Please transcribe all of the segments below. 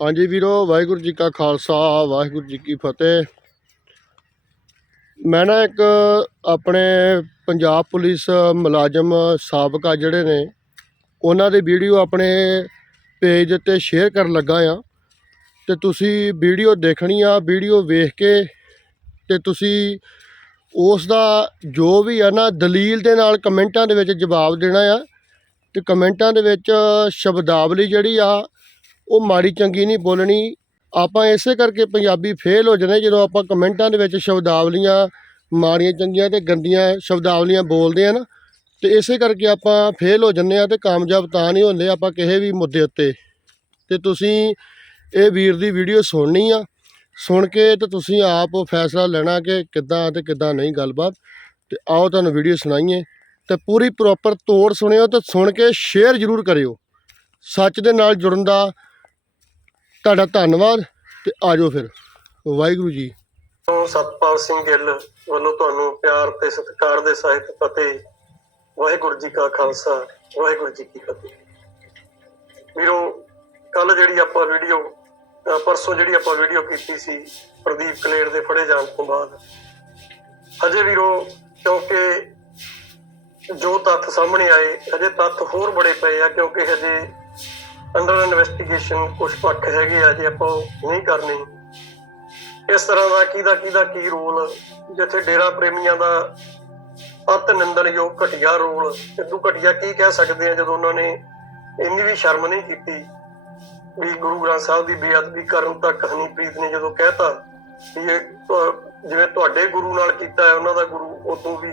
ਹਾਂਜੀ ਵੀਰੋ, ਵਾਹਿਗੁਰੂ ਜੀ ਕਾ ਖਾਲਸਾ, ਵਾਹਿਗੁਰੂ ਜੀ ਕੀ ਫਤਿਹ। ਮੈਂ ਨਾ ਇੱਕ ਆਪਣੇ ਪੰਜਾਬ ਪੁਲਿਸ ਮੁਲਾਜ਼ਮ ਸਾਬਕਾ ਜਿਹੜੇ ਨੇ, ਉਹਨਾਂ ਦੀ ਵੀਡੀਓ ਆਪਣੇ ਪੇਜ ਤੇ ਸ਼ੇਅਰ ਕਰਨ ਲੱਗਾ ਆ। ਤੇ ਤੁਸੀਂ ਵੀਡੀਓ ਦੇਖਣੀ ਆ, ਵੀਡੀਓ ਵੇਖ ਕੇ ਤੇ ਤੁਸੀਂ ਉਸ ਦਾ ਜੋ ਵੀ ਆ ਨਾ, ਦਲੀਲ ਦੇ ਨਾਲ ਕਮੈਂਟਾਂ ਦੇ ਵਿੱਚ ਜਵਾਬ ਦੇਣਾ ਆ। ਤੇ ਕਮੈਂਟਾਂ ਦੇ ਵਿੱਚ ਸ਼ਬਦਾਵਲੀ ਜਿਹੜੀ ਆ ਉਹ ਮਾੜੀ ਚੰਗੀ ਨਹੀਂ ਬੋਲਣੀ। ਆਪਾਂ ਇਸੇ ਕਰਕੇ ਪੰਜਾਬੀ ਫੇਲ ਹੋ ਜਾਂਦੇ ਜਦੋਂ ਆਪਾਂ ਕਮੈਂਟਾਂ ਦੇ ਵਿੱਚ ਸ਼ਬਦਾਵਲੀਆਂ ਮਾੜੀਆਂ ਚੰਗੀਆਂ ਤੇ ਗੰਦੀਆਂ ਸ਼ਬਦਾਵਲੀਆਂ ਬੋਲਦੇ ਆ ਨਾ, ਤੇ ਇਸੇ ਕਰਕੇ ਆਪਾਂ ਫੇਲ ਹੋ ਜੰਨੇ ਆ ਤੇ ਕਾਮਯਾਬ ਤਾਂ ਨਹੀਂ ਹੁੰਦੇ ਆਪਾਂ ਕਿਸੇ ਵੀ ਮੁੱਦੇ ਉੱਤੇ। ਤੇ ਤੁਸੀਂ ਇਹ ਵੀਰ ਦੀ ਵੀਡੀਓ ਸੁਣਨੀ ਆ, ਸੁਣ ਕੇ ਤੇ ਤੁਸੀਂ ਆਪ ਫੈਸਲਾ ਲੈਣਾ ਕਿ ਕਿੱਦਾਂ ਤੇ ਕਿੱਦਾਂ ਨਹੀਂ ਗੱਲਬਾਤ। ਤੇ ਆਓ ਤੁਹਾਨੂੰ ਵੀਡੀਓ ਸੁਣਾਈਏ। ਤੇ ਪੂਰੀ ਪ੍ਰੋਪਰ ਤੋੜ ਸੁਣਿਓ ਤੇ ਸੁਣ ਕੇ ਸ਼ੇਅਰ ਜ਼ਰੂਰ ਕਰਿਓ। ਸੱਚ ਦੇ ਨਾਲ ਜੁੜਨ ਦਾ ਤੁਹਾਡਾ ਧੰਨਵਾਦ ਤੇ ਆਜੋ ਫਿਰ। ਵਾਹਿਗੁਰੂ ਜੀ। ਸਤਪਾਲ ਸਿੰਘ ਗਿੱਲ ਵੱਲੋਂ ਤੁਹਾਨੂੰ ਪਿਆਰ ਤੇ ਸਤਿਕਾਰ ਦੇ ਸਹਿਤ ਫਤਿਹ ਵਾਹਿਗੁਰੂ ਜੀ ਕਾ ਖਾਲਸਾ, ਵਾਹਿਗੁਰੂ ਜੀ ਕੀ ਫਤਿਹ। ਵੀਰੋ ਕੱਲ ਜਿਹੜੀ ਆਪਾਂ ਵੀਡੀਓ ਪਰਸੋਂ ਜਿਹੜੀ ਆਪਾਂ ਵੀਡੀਓ ਕੀਤੀ ਸੀ ਪ੍ਰਦੀਪ ਕਲੇਰ ਦੇ ਫੜੇ ਜਾਣ ਤੋਂ ਬਾਅਦ, ਹਜੇ ਵੀਰੋ, ਕਿਉਂਕਿ ਜੋ ਤੱਥ ਸਾਹਮਣੇ ਆਏ, ਹਜੇ ਤੱਥ ਹੋਰ ਬੜੇ ਪਏ ਆ, ਕਿਉਂਕਿ ਹਜੇ ਅੰਡਰ ਇਨਵੈਸਟੀਗੇਸ਼ਨ ਕੁਝ ਪੱਖ ਹੈਗੇ ਆ, ਜੇ ਆਪਾਂ ਨਹੀਂ ਕਰਨੇ। ਇਸ ਤਰ੍ਹਾਂ ਦਾ ਕਿਹਦਾ ਕਿਹਦਾ ਕੀ ਰੋਲ, ਜਿੱਥੇ ਡੇਰਾ ਪ੍ਰੇਮੀਆਂ ਦਾ ਅਤ ਨਿੰਦਣਯੋਗ ਘਟੀਆ ਰੋਲ ਇਦੋਂ ਘਟੀਆ ਕੀ ਕਹਿ ਸਕਦੇ ਆ, ਜਦੋਂ ਉਹਨਾਂ ਨੇ ਇੰਨੀ ਵੀ ਸ਼ਰਮ ਨਹੀਂ ਕੀਤੀ ਵੀ ਗੁਰੂ ਗ੍ਰੰਥ ਸਾਹਿਬ ਦੀ ਬੇਅਦਬੀ ਕਰਨ ਤੱਕ ਹਨੀਪ੍ਰੀਤ ਨੇ ਜਦੋਂ ਕਹਿਤਾ ਵੀ ਇਹ ਜਿਵੇਂ ਤੁਹਾਡੇ ਗੁਰੂ ਨਾਲ ਕੀਤਾ ਹੈ, ਉਹਨਾਂ ਦਾ ਗੁਰੂ ਉਦੋਂ ਵੀ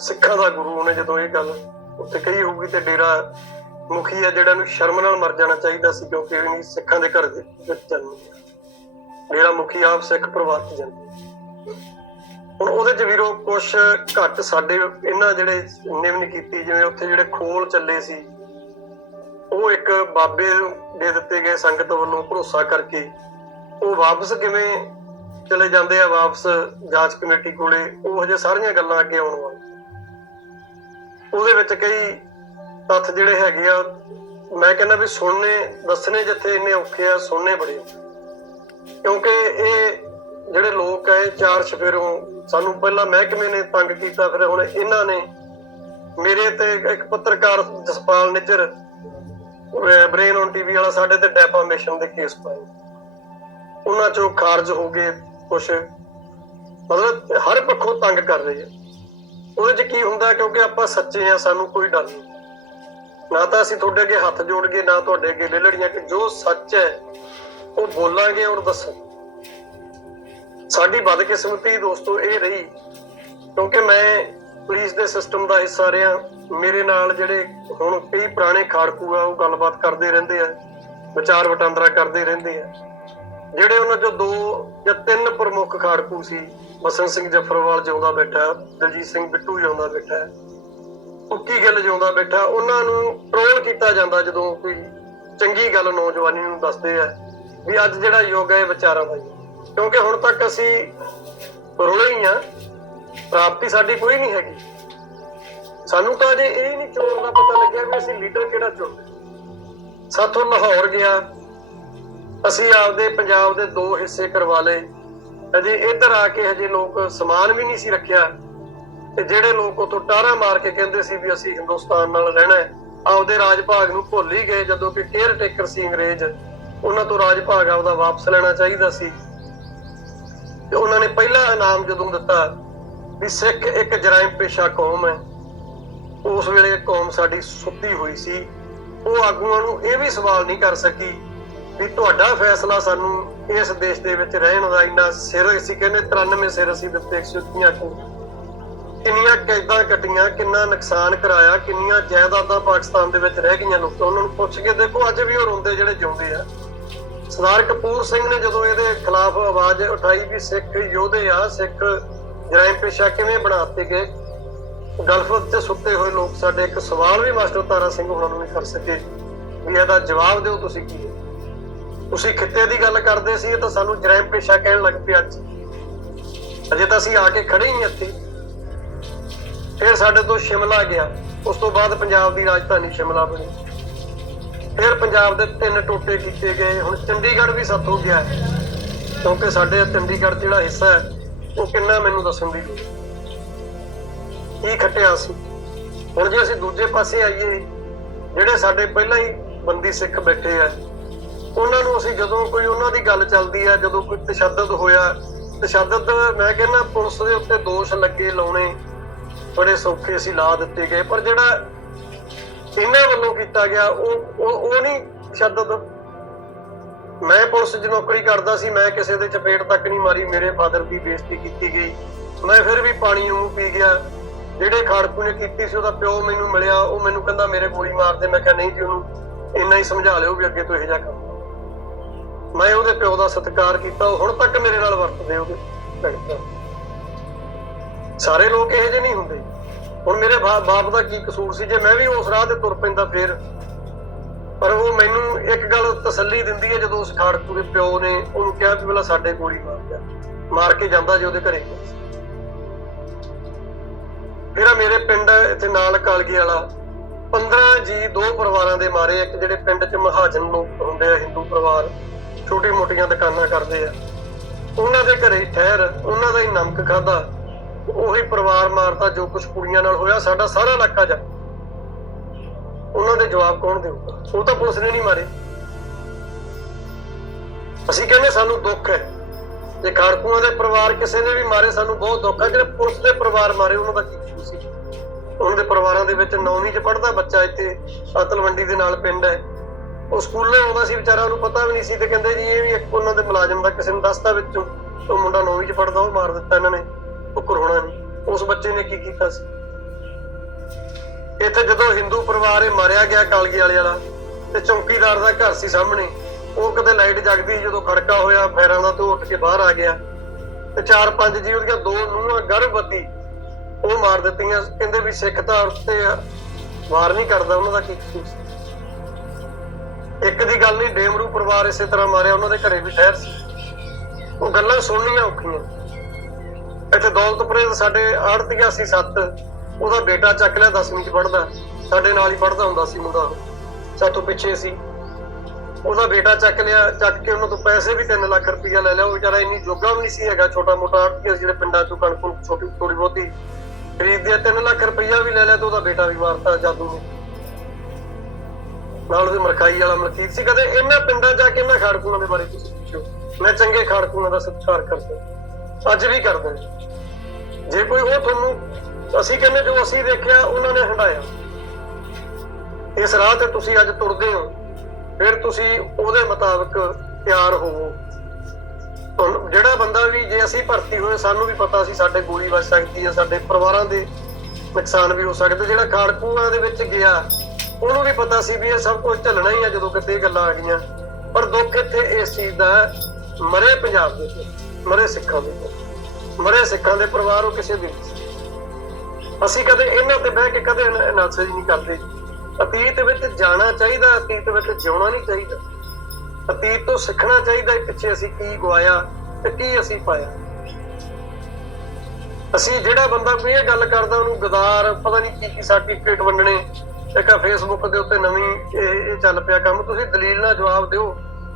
ਸਿੱਖਾਂ ਦਾ ਗੁਰੂ ਉਹਨੇ ਜਦੋਂ ਇਹ ਗੱਲ ਉੱਥੇ ਕਹੀ ਹੋਊਗੀ ਤੇ ਡੇਰਾ ਮੁਖੀ ਹੈ ਜਿਹੜਾ ਨੂੰ ਸ਼ਰਮ ਨਾਲ ਮਰ ਜਾਣਾ ਚਾਹੀਦਾ ਸੀ ਕਿਉਂਕਿ ਇਹ ਨਹੀਂ ਸਿੱਖਾਂ ਦੇ ਘਰ ਦੇ ਵਿੱਚ ਜਨਮ ਮੇਰਾ ਮੁਖੀ ਆਪ ਸਿੱਖ ਪਰਿਵਾਰ ਚ ਜਨਮਿਆ ਹੁਣ ਉਹਦੇ ਚ ਵੀਰੋ ਕੁਛ ਘੱਟ ਸਾਡੇ ਇਹਨਾਂ ਜਿਹੜੇ ਨਿਮਨ ਕੀਤੀ, ਜਿਵੇਂ ਉੱਥੇ ਜਿਹੜੇ ਖੋਲ ਚੱਲੇ ਸੀ, ਉਹ ਇੱਕ ਬਾਬੇ ਦੇ ਦਿੱਤੇ ਗਏ ਸੰਗਤ ਵੱਲੋਂ ਭਰੋਸਾ ਕਰਕੇ ਉਹ ਵਾਪਸ ਕਿਵੇਂ ਚਲੇ ਜਾਂਦੇ ਆ, ਵਾਪਸ ਜਾਂਚ ਕਮੇਟੀ ਕੋਲੇ, ਉਹ ਹਜੇ ਸਾਰੀਆਂ ਗੱਲਾਂ ਅੱਗੇ ਆਉਣ ਵਾਲੀਆਂ। ਉਹਦੇ ਵਿੱਚ ਕਈ ਤੱਥ ਜਿਹੜੇ ਹੈਗੇ ਆ, ਮੈਂ ਕਹਿੰਦਾ ਵੀ ਸੁਣਨੇ, ਦੱਸਣੇ ਜਿੱਥੇ ਇੰਨੇ ਔਖੇ ਆ, ਸੁਣਨੇ ਬੜੇ। ਕਿਉਂਕਿ ਇਹ ਜਿਹੜੇ ਲੋਕ ਐ ਚਾਰ ਛਫੇਰੋਂ ਸਾਨੂੰ ਪਹਿਲਾਂ ਮਹਿਕਮੇ ਨੇ ਤੰਗ ਕੀਤਾ, ਫਿਰ ਹੁਣ ਇਹਨਾਂ ਨੇ ਮੇਰੇ ਤੇ ਇੱਕ ਪੱਤਰਕਾਰ Jaspal Nijjar brain on TV ਵਾਲਾ ਸਾਡੇ ਤੇ ਡੈਫਾਮੇਸ਼ਨ ਦੇ ਕੇਸ ਪਾਏ। ਉਹਨਾਂ ਚੋਂ ਖਾਰਜ ਹੋ ਗਏ ਕੁਛ। ਮਤਲਬ ਹਰ ਪੱਖੋਂ ਤੰਗ ਕਰ ਰਹੇ ਆ। ਉਹਦੇ ਚ ਕੀ ਹੁੰਦਾ, ਕਿਉਂਕਿ ਆਪਾਂ ਸੱਚੇ ਆ, ਸਾਨੂੰ ਕੋਈ ਡਰ ਨਹੀਂ। ਨਾ ਤਾਂ ਅਸੀਂ ਤੁਹਾਡੇ ਅੱਗੇ ਹੱਥ ਜੋੜ ਕੇ ਨਾ ਤੁਹਾਡੇ ਅੱਗੇ ਲੜੀਆਂ ਕਿ ਜੋ ਸੱਚ ਹੈ, ਉਹ ਬੋਲਾਂਗੇ ਔਰ ਦੱਸਾਂਗੇ। ਸਾਡੀ ਬਦਕਿਸਮਤੀ ਦੋਸਤੋ ਇਹ ਰਹੀ, ਕਿਉਂਕਿ ਮੈਂ ਪੁਲਿਸ ਦੇ ਸਿਸਟਮ ਦਾ ਹਿੱਸਾ ਰਿਹਾ, ਮੇਰੇ ਨਾਲ ਜਿਹੜੇ ਹੁਣ ਕਈ ਪੁਰਾਣੇ ਖਾੜਕੂ ਆ, ਉਹ ਗੱਲਬਾਤ ਕਰਦੇ ਰਹਿੰਦੇ ਆ, ਵਿਚਾਰ ਵਟਾਂਦਰਾ ਕਰਦੇ ਰਹਿੰਦੇ ਆ। ਜਿਹੜੇ ਉਹਨਾਂ ਚੋਂ ਦੋ ਜਾਂ ਤਿੰਨ ਪ੍ਰਮੁੱਖ ਖਾੜਕੂ ਸੀ ਬਸਨ ਸਿੰਘ ਜਫਰਵਾਲ ਜਿਉਂਦਾ ਬੈਠਾ, ਦਲਜੀਤ ਸਿੰਘ ਬਿੱਟੂ ਜਿਉਂਦਾ ਬੈਠਾ ਉੱਕੀ ਗੱਲ ਜਿਉਂਦਾ ਬੈਠਾ? ਉਹਨਾਂ ਨੂੰ ਟ੍ਰੋਲ ਕੀਤਾ ਜਾਂਦਾ ਜਦੋਂ ਕੋਈ ਚੰਗੀ ਗੱਲ ਨੌਜਵਾਨੀ ਨੂੰ ਦੱਸਦੇ ਆ ਵੀ ਅੱਜ ਜਿਹੜਾ ਯੁੱਗ ਹੈ ਵਿਚਾਰਾਂ ਦਾ ਕਿਉਂਕਿ ਹੁਣ ਤੱਕ ਅਸੀਂ ਰੁਲੇ ਹੀ ਆ, ਪ੍ਰਾਪਤੀ ਸਾਡੀ ਕੋਈ ਨਹੀਂ ਹੈਗੀ। ਸਾਨੂੰ ਤਾਂ ਅਜੇ ਇਹ ਨਹੀਂ ਚੋਣ ਦਾ ਪਤਾ ਲੱਗਿਆ ਵੀ ਅਸੀਂ ਲੀਡਰ ਕਿਹੜਾ ਚੁਣਦੇ ਸਾਥੋਂ ਲਾਹੌਰ ਗਿਆ, ਅਸੀਂ ਆਪਦੇ ਪੰਜਾਬ ਦੇ ਦੋ ਹਿੱਸੇ ਕਰਵਾ ਲਏ। ਅਜੇ ਇੱਧਰ ਆ ਕੇ ਹਜੇ ਲੋਕ ਸਮਾਨ ਵੀ ਨਹੀਂ ਸੀ ਰੱਖਿਆ। ਤੇ ਜਿਹੜੇ ਲੋਕ ਉਥੋਂ ਟਾਰਾ ਮਾਰ ਕੇ ਕਹਿੰਦੇ ਸੀ ਵੀ ਅਸੀਂ ਹਿੰਦੁਸਤਾਨ ਨਾਲ ਰਹਿਣਾ ਹੈ, ਆਪਦੇ ਰਾਜ ਭਾਗ ਨੂੰ ਭੁੱਲ ਹੀ ਗਏ ਜਦੋਂ ਕਿ ਕੇਅਰ ਟੇਕਰ ਸੀ ਅੰਗਰੇਜ਼। ਉਹਨਾਂ ਤੋਂ ਰਾਜ ਭਾਗ ਆਪਦਾ ਵਾਪਸ ਲੈਣਾ ਚਾਹੀਦਾ ਸੀ। ਤੇ ਉਹਨਾਂ ਨੇ ਪਹਿਲਾ ਇਨਾਮ ਜਦੋਂ ਦਿੱਤਾ ਵੀ ਸਿੱਖ ਇੱਕ ਜਰਾਇਮ ਪੇਸ਼ਾ ਕੌਮ ਹੈ। ਉਸ ਵੇਲੇ ਕੌਮ ਸਾਡੀ ਸੁੱਤੀ ਹੋਈ ਸੀ। ਉਹ ਆਗੂਆਂ ਨੂੰ ਇਹ ਵੀ ਸਵਾਲ ਨਹੀਂ ਕਰ ਸਕੀ ਵੀ ਤੁਹਾਡਾ ਫੈਸਲਾ ਸਾਨੂੰ ਇਸ ਦੇਸ਼ ਦੇ ਵਿੱਚ ਰਹਿਣ ਦਾ ਇੰਨਾ ਸਿਰ ਅਸੀਂ ਕਹਿੰਦੇ 93 ਸਿਰ ਅਸੀਂ ਦਿੱਤੇ 130 ਆਗੂ ਕਿੰਨੀਆਂ ਕੈਦਾਂ ਕੱਟੀਆਂ ਕਿੰਨਾ ਨੁਕਸਾਨ ਕਰਾਇਆ, ਕਿੰਨੀਆਂ ਜਾਇਦਾਦਾਂ ਪਾਕਿਸਤਾਨ ਦੇ ਵਿੱਚ ਰਹਿ ਗਈਆਂ ਲੋਕ ਉਹਨਾਂ ਨੂੰ ਪੁੱਛ ਕੇ ਦੇਖੋ, ਅੱਜ ਵੀ ਉਹ ਰੋਂਦੇ ਜਿਹੜੇ ਜਿਉਂਦੇ ਆ। ਸਰਦਾਰ ਕਪੂਰ ਸਿੰਘ ਨੇ ਜਦੋਂ ਇਹਦੇ ਖਿਲਾਫ ਆਵਾਜ਼ ਉਠਾਈ ਵੀ ਸਿੱਖ ਯੋਧੇ ਆ, ਸਿੱਖ ਜਰਾਇਮ ਪੇਸ਼ਾ ਕਿਵੇਂ ਬਣਾਤੇ ਗਏ? ਗਲਫ ਤੇ ਸੁੱਤੇ ਹੋਏ ਲੋਕ ਸਾਡੇ, ਇੱਕ ਸਵਾਲ ਵੀ ਮਾਸਟਰ ਤਾਰਾ ਸਿੰਘ ਉਹਨਾਂ ਨੂੰ ਨਹੀਂ ਕਰ ਸਕੇ ਵੀ ਇਹਦਾ ਜਵਾਬ ਦਿਓ ਤੁਸੀਂ ਕੀ? ਤੁਸੀਂ ਖਿੱਤੇ ਦੀ ਗੱਲ ਕਰਦੇ ਸੀ ਤਾਂ ਸਾਨੂੰ ਜਰਾਇਮ ਪੇਸ਼ਾ ਕਹਿਣ ਲੱਗ ਪਿਆ ਅੱਜ। ਅਜੇ ਤਾਂ ਅਸੀਂ ਆ ਕੇ ਖੜੇ ਹੀ ਇੱਥੇ। ਫਿਰ ਸਾਡੇ ਤੋਂ ਸ਼ਿਮਲਾ ਗਿਆ। ਉਸ ਤੋਂ ਬਾਅਦ ਪੰਜਾਬ ਦੀ ਰਾਜਧਾਨੀ ਸ਼ਿਮਲਾ ਬਣੀ। ਫਿਰ ਪੰਜਾਬ ਦੇ ਤਿੰਨ ਟੋਟੇ ਕੀਤੇ ਗਏ। ਹੁਣ ਚੰਡੀਗੜ੍ਹ ਵੀ ਸੱਤ ਗਿਆ ਹੈ। ਕਿਉਂਕਿ ਸਾਡੇ ਚੰਡੀਗੜ੍ਹ ਜਿਹੜਾ ਹਿੱਸਾ ਹੈ, ਉਹ ਕਿੰਨਾ ਮੈਨੂੰ ਦੱਸਣ ਦੀ ਕੀ ਖੱਟਿਆ ਸੀ? ਹੁਣ ਜੇ ਅਸੀਂ ਦੂਜੇ ਪਾਸੇ ਆਈਏ, ਜਿਹੜੇ ਸਾਡੇ ਪਹਿਲਾਂ ਹੀ ਬੰਦੀ ਸਿੱਖ ਬੈਠੇ ਆ, ਉਹਨਾਂ ਨੂੰ ਅਸੀਂ ਜਦੋਂ ਕੋਈ ਉਹਨਾਂ ਦੀ ਗੱਲ ਚੱਲਦੀ ਆ, ਜਦੋਂ ਕੋਈ ਤਸ਼ੱਦਦ ਹੋਇਆ, ਤਸ਼ੱਦਦ ਮੈਂ ਕਹਿੰਦਾ ਪੁਲਿਸ ਦੇ ਉੱਤੇ ਦੋਸ਼ ਲੱਗੇ ਲਾਉਣੇ ਬੜੇ ਸੌਖੇ ਸੀ ਲਾ ਦਿੱਤੇ ਗਏ, ਪਰ ਜਿਹੜਾ ਇਹਨਾਂ ਵੱਲੋਂ ਕੀਤਾ ਗਿਆ, ਉਹ ਉਹ ਨਹੀਂ ਤਸ਼ੱਦਦ ਮੈਂ ਪੁਲਿਸ 'ਚ ਨੌਕਰੀ ਕਰਦਾ ਸੀ, ਮੈਂ ਕਿਸੇ ਦੇ ਚਪੇੜ ਤੱਕ ਨਹੀਂ ਮਾਰੀ, ਮੇਰੇ ਫਾਦਰ ਦੀ ਬੇਇੱਜ਼ਤੀ ਕੀਤੀ ਗਈ। ਮੈਂ ਫਿਰ ਵੀ ਪਾਣੀ ਨੂੰ ਪੀ ਗਿਆ। ਜਿਹੜੇ ਖਾੜਕੂ ਨੇ ਕੀਤੀ ਸੀ, ਉਹਦਾ ਪਿਓ ਮੈਨੂੰ ਮਿਲਿਆ, ਉਹ ਮੈਨੂੰ ਕਹਿੰਦਾ, ਮੇਰੇ ਗੋਲੀ ਮਾਰ ਦੇ। ਮੈਂ ਕਿਹਾ, ਨਹੀਂ ਜੀ, ਉਹਨੂੰ ਇੰਨਾ ਹੀ ਸਮਝਾ ਲਿਓ ਵੀ ਅੱਗੇ ਤੋਂ ਇਹ ਜਿਹਾ ਕੰਮ ਮੈਂ ਉਹਦੇ ਪਿਓ ਦਾ ਸਤਿਕਾਰ ਕੀਤਾ ਹੁਣ ਤੱਕ ਮੇਰੇ ਨਾਲ ਵਰਤਦੇ ਉਹਦੇ ਪਿੰਡ ਸਾਰੇ ਲੋਕ ਇਹੋ ਜਿਹੇ ਨਹੀਂ ਹੁੰਦੇ। ਹੁਣ ਮੇਰੇ ਬਾਪ ਦਾ ਕੀ ਕਸੂਰ ਸੀ? ਜੇ ਮੈਂ ਵੀ ਉਸ ਰਾਹ ਤੇ ਤੁਰ ਪੈਂਦਾ ਫੇਰ। ਪਰ ਉਹ ਮੈਨੂੰ ਇੱਕ ਗੱਲ ਤਸੱਲੀ ਦਿੰਦੀ ਹੈ, ਜਦੋਂ ਉਸ ਖਾੜਕੂ ਦੇ ਪਿਓ ਨੇ ਉਹਨੂੰ ਕਿਹਾ ਵੀ ਪਹਿਲਾਂ ਸਾਡੇ ਗੋਲੀ ਮਾਰ ਜਾ। ਮਾਰ ਕੇ ਜਾਂਦਾ ਜੇ ਉਹਦੇ ਘਰੇ। ਫਿਰ ਮੇਰੇ ਪਿੰਡ ਇੱਥੇ ਨਾਲ ਕਾਲਗੀ ਵਾਲਾ 15 ਜੀ ਦੋ ਪਰਿਵਾਰਾਂ ਦੇ ਮਾਰੇ ਇੱਕ, ਜਿਹੜੇ ਪਿੰਡ 'ਚ ਮਹਾਜਨ ਲੋਕ ਹੁੰਦੇ ਆ, ਹਿੰਦੂ ਪਰਿਵਾਰ। ਛੋਟੀ ਮੋਟੀਆਂ ਦੁਕਾਨਾਂ ਕਰਦੇ ਆ। ਉਹਨਾਂ ਦੇ ਘਰੇ ਠਹਿਰ, ਉਹਨਾਂ ਦਾ ਹੀ ਨਮਕ ਖਾਦਾ ਉਹੀ ਪਰਿਵਾਰ ਮਾਰਤਾ ਜੋ ਕੁਝ ਕੁੜੀਆਂ ਨਾਲ ਹੋਇਆ, ਸਾਡਾ ਸਾਰਾ ਇਲਾਕਾ ਜਾ। ਉਹਨਾਂ ਦੇ ਜਵਾਬ ਕੌਣ ਦੇਊਗਾ? ਉਹ ਤਾਂ ਪੁਲਿਸ ਨੇ ਨਹੀਂ ਮਾਰੇ। ਅਸੀਂ ਕਹਿੰਦੇ ਸਾਨੂੰ ਦੁੱਖ ਹੈ। ਜੇ ਖਾੜਕੂਆਂ ਦੇ ਪਰਿਵਾਰ ਕਿਸੇ ਨੇ ਵੀ ਮਾਰੇ, ਸਾਨੂੰ ਬਹੁਤ ਦੁੱਖ ਹੈ। ਜਿਹੜੇ ਪੁਲਿਸ ਦੇ ਪਰਿਵਾਰ ਮਾਰੇ, ਉਹਨਾਂ ਦਾ ਕੀ ਕਸੂਰ ਸੀ? ਉਹਨਾਂ ਦੇ ਪਰਿਵਾਰਾਂ ਦੇ ਵਿੱਚ ਨੌਵੀਂ 'ਚ ਪੜਦਾ ਬੱਚਾ ਇੱਥੇ, ਅਤਲਵੰਡੀ ਦੇ ਨਾਲ ਪਿੰਡ ਹੈ। ਉਹ ਸਕੂਲੇ ਆਉਂਦਾ ਸੀ, ਵਿਚਾਰਾ ਉਹਨੂੰ ਪਤਾ ਵੀ ਨਹੀਂ ਸੀ ਤੇ ਕਹਿੰਦੇ ਜੀ, ਇਹ ਵੀ ਇੱਕ ਉਹਨਾਂ ਦੇ ਮੁਲਾਜ਼ਮ ਦਾ ਕਿਸੇ ਨੂੰ ਦੱਸਦਾ ਵਿੱਚੋਂ। ਉਹ ਮੁੰਡਾ ਨੌਵੀਂ 'ਚ ਪੜਦਾ ਉਹ ਮਾਰ ਦਿੱਤਾ ਇਹਨਾਂ ਨੇ। ਉਹ ਹੋਣਾ ਨਹੀਂ। ਉਸ ਬੱਚੇ ਨੇ ਕੀ ਕੀਤਾ ਸੀ? ਇੱਥੇ ਜਦੋਂ ਹਿੰਦੂ ਪਰਿਵਾਰ ਇਹ ਮਾਰਿਆ ਗਿਆ ਕਾਲਗੀ ਵਾਲੇ ਵਾਲਾ, ਤੇ ਚੌਕੀਦਾਰ ਦਾ ਘਰ ਸੀ ਸਾਹਮਣੇ, ਉਹ ਕਦੇ ਲਾਈਟ ਜਗਦੀ ਜਦੋਂ ਖੜਕਾ ਹੋਇਆ ਫੈਰਾਂ ਦਾ ਧੋ ਉੱਠ ਕੇ ਬਾਹਰ ਆ ਗਿਆ। ਤੇ ਚਾਰ ਪੰਜ ਜੀ ਉਹਦੀਆਂ ਦੋ ਨੂੰਹਾਂ ਗਰਭਵਤੀ, ਉਹ ਮਾਰ ਦਿੱਤੀਆਂ। ਕਹਿੰਦੇ ਵੀ ਸਿੱਖ ਤਾਂ ਤੇ ਵਾਰ ਨਹੀਂ ਕਰਦਾ ਉਹਨਾਂ ਦਾ ਕੀ ਇੱਕ ਦੀ ਗੱਲ ਨਹੀਂ, ਡੇਮਰੂ ਪਰਿਵਾਰ ਇਸੇ ਤਰ੍ਹਾਂ ਮਾਰਿਆ, ਉਹਨਾਂ ਦੇ ਘਰੇ ਵੀ ਠਹਿਰ ਸੀ। ਉਹ ਗੱਲਾਂ ਸੁਣਨੀਆਂ ਔਖੀਆਂ। ਇੱਥੇ ਦੌਲਤਪੁਰੇ ਦੇ ਸਾਡੇ ਆੜਤੀਆ ਸੀ ਸੱਤ, ਉਹਦਾ ਬੇਟਾ ਚੱਕ ਲਿਆ 10ਵੀਂ ਚ ਪੜਦਾ ਸਾਡੇ ਨਾਲ ਹੀ ਪੜਦਾ ਹੁੰਦਾ ਸੀ ਮੁੰਡਾ ਸਾਤੋਂ ਪਿੱਛੇ ਸੀ। ਉਹਦਾ ਬੇਟਾ ਚੱਕ ਲਿਆ, ਚੱਕ ਕੇ ਉਹਨਾਂ ਤੋਂ ਪੈਸੇ ਵੀ 3 ਲੱਖ ਰੁਪਇਆ ਲੈ ਲਿਆ। ਉਹ ਵਿਚਾਰਾ ਇੰਨੀ ਜੋਗਾ ਵੀ ਨਹੀਂ ਸੀ ਹੈਗਾ, ਛੋਟਾ ਮੋਟਾ ਆੜਤੀਆ ਜਿਹੜੇ ਪਿੰਡਾਂ ਚੋਂ ਕਣਕ ਛੋਟੀ ਥੋੜੀ ਬਹੁਤੀ ਖਰੀਦਿਆ 3 ਲੱਖ ਰੁਪਇਆ ਵੀ ਲੈ ਲਿਆ ਤੇ ਉਹਦਾ ਬੇਟਾ ਵੀ ਮਾਰਤਾ ਜਾਦੂ ਨੇ। ਨਾਲ ਉਹਦੇ ਮਰਖਾਈ ਵਾਲਾ ਮਲਕੀਤ ਸੀ, ਕਦੇ ਇਹਨਾਂ ਪਿੰਡਾਂ ਜਾ ਕੇ ਇਹਨਾਂ ਖਾੜਕੂਆਂ ਦੇ ਬਾਰੇ ਤੁਸੀਂ ਪੁੱਛੋ ਮੈਂ ਚੰਗੇ ਖਾੜਕੂਆਂ ਦਾ ਸਤਿਕਾਰ ਕਰਦਾ। ਅੱਜ ਵੀ ਕਰਦਾ। ਜੇ ਕੋਈ ਉਹ ਤੁਹਾਨੂੰ ਅਸੀਂ ਕਹਿੰਦੇ ਜੋ ਅਸੀਂ ਦੇਖਿਆ, ਉਹਨਾਂ ਨੇ ਹੰਡਾਇਆ ਇਸ ਰਾਹ ਤੇ ਤੁਸੀਂ ਅੱਜ ਤੁਰਦੇ ਹੋ, ਫਿਰ ਤੁਸੀਂ ਉਹਦੇ ਮੁਤਾਬਕ ਤਿਆਰ ਹੋਵੋ। ਜਿਹੜਾ ਬੰਦਾ ਵੀ ਜੇ ਅਸੀਂ ਭਰਤੀ ਹੋਏ, ਸਾਨੂੰ ਵੀ ਪਤਾ ਸੀ ਸਾਡੇ ਗੋਲੀ ਵੱਜ ਸਕਦੀ ਹੈ ਸਾਡੇ ਪਰਿਵਾਰਾਂ ਦੇ ਨੁਕਸਾਨ ਵੀ ਹੋ ਸਕਦੇ। ਜਿਹੜਾ ਖਾੜਕੂਆਂ ਦੇ ਵਿੱਚ ਗਿਆ, ਉਹਨੂੰ ਵੀ ਪਤਾ ਸੀ ਵੀ ਇਹ ਸਭ ਕੁਝ ਝੱਲਣਾ ਹੀ ਆ ਜਦੋਂ ਕਿਤੇ ਗੱਲਾਂ ਆ ਗਈਆਂ। ਪਰ ਦੁੱਖ ਇੱਥੇ ਇਸ ਚੀਜ਼ ਦਾ ਮਰੇ ਪੰਜਾਬ ਦੇ ਮਰੇ ਸਿੱਖਾਂ ਦੇ ਉੱਤੇ। ਮਰੇ ਸਿੱਖਾਂ ਦੇ ਪਰਿਵਾਰ ਉਹ ਕਿਸੇ ਦੇ ਨਹੀਂ ਅਸੀਂ ਕਦੇ ਇਹਨਾਂ ਤੇ ਬਹਿ ਕੇ ਕਦੇ ਅਨਾਲਿਸਿਸ ਨਹੀਂ ਕਰਦੇ। ਅਤੀਤ ਵਿੱਚ ਜਾਣਾ ਚਾਹੀਦਾ, ਅਤੀਤ ਵਿੱਚ ਜਿਉਣਾ ਨਹੀਂ ਚਾਹੀਦਾ। ਅਤੀਤ ਤੋਂ ਸਿੱਖਣਾ ਚਾਹੀਦਾ ਪਿੱਛੇ ਅਸੀਂ ਕੀ ਗਵਾਇਆ ਤੇ ਕੀ ਅਸੀਂ ਪਾਇਆ। ਅਸੀਂ ਜਿਹੜਾ ਬੰਦਾ ਕੋਈ ਇਹ ਗੱਲ ਕਰਦਾ, ਉਹਨੂੰ ਗਦਾਰ, ਪਤਾ ਨਹੀਂ ਕੀ ਕੀ ਸਰਟੀਫਿਕੇਟ ਵੰਡਣੇ, ਇੱਕ ਆ ਫੇਸਬੁੱਕ ਦੇ ਉੱਤੇ ਨਵੀਂ ਇਹ ਇਹ ਚੱਲ ਪਿਆ ਕੰਮ। ਤੁਸੀਂ ਦਲੀਲ ਨਾਲ ਜਵਾਬ ਦਿਓ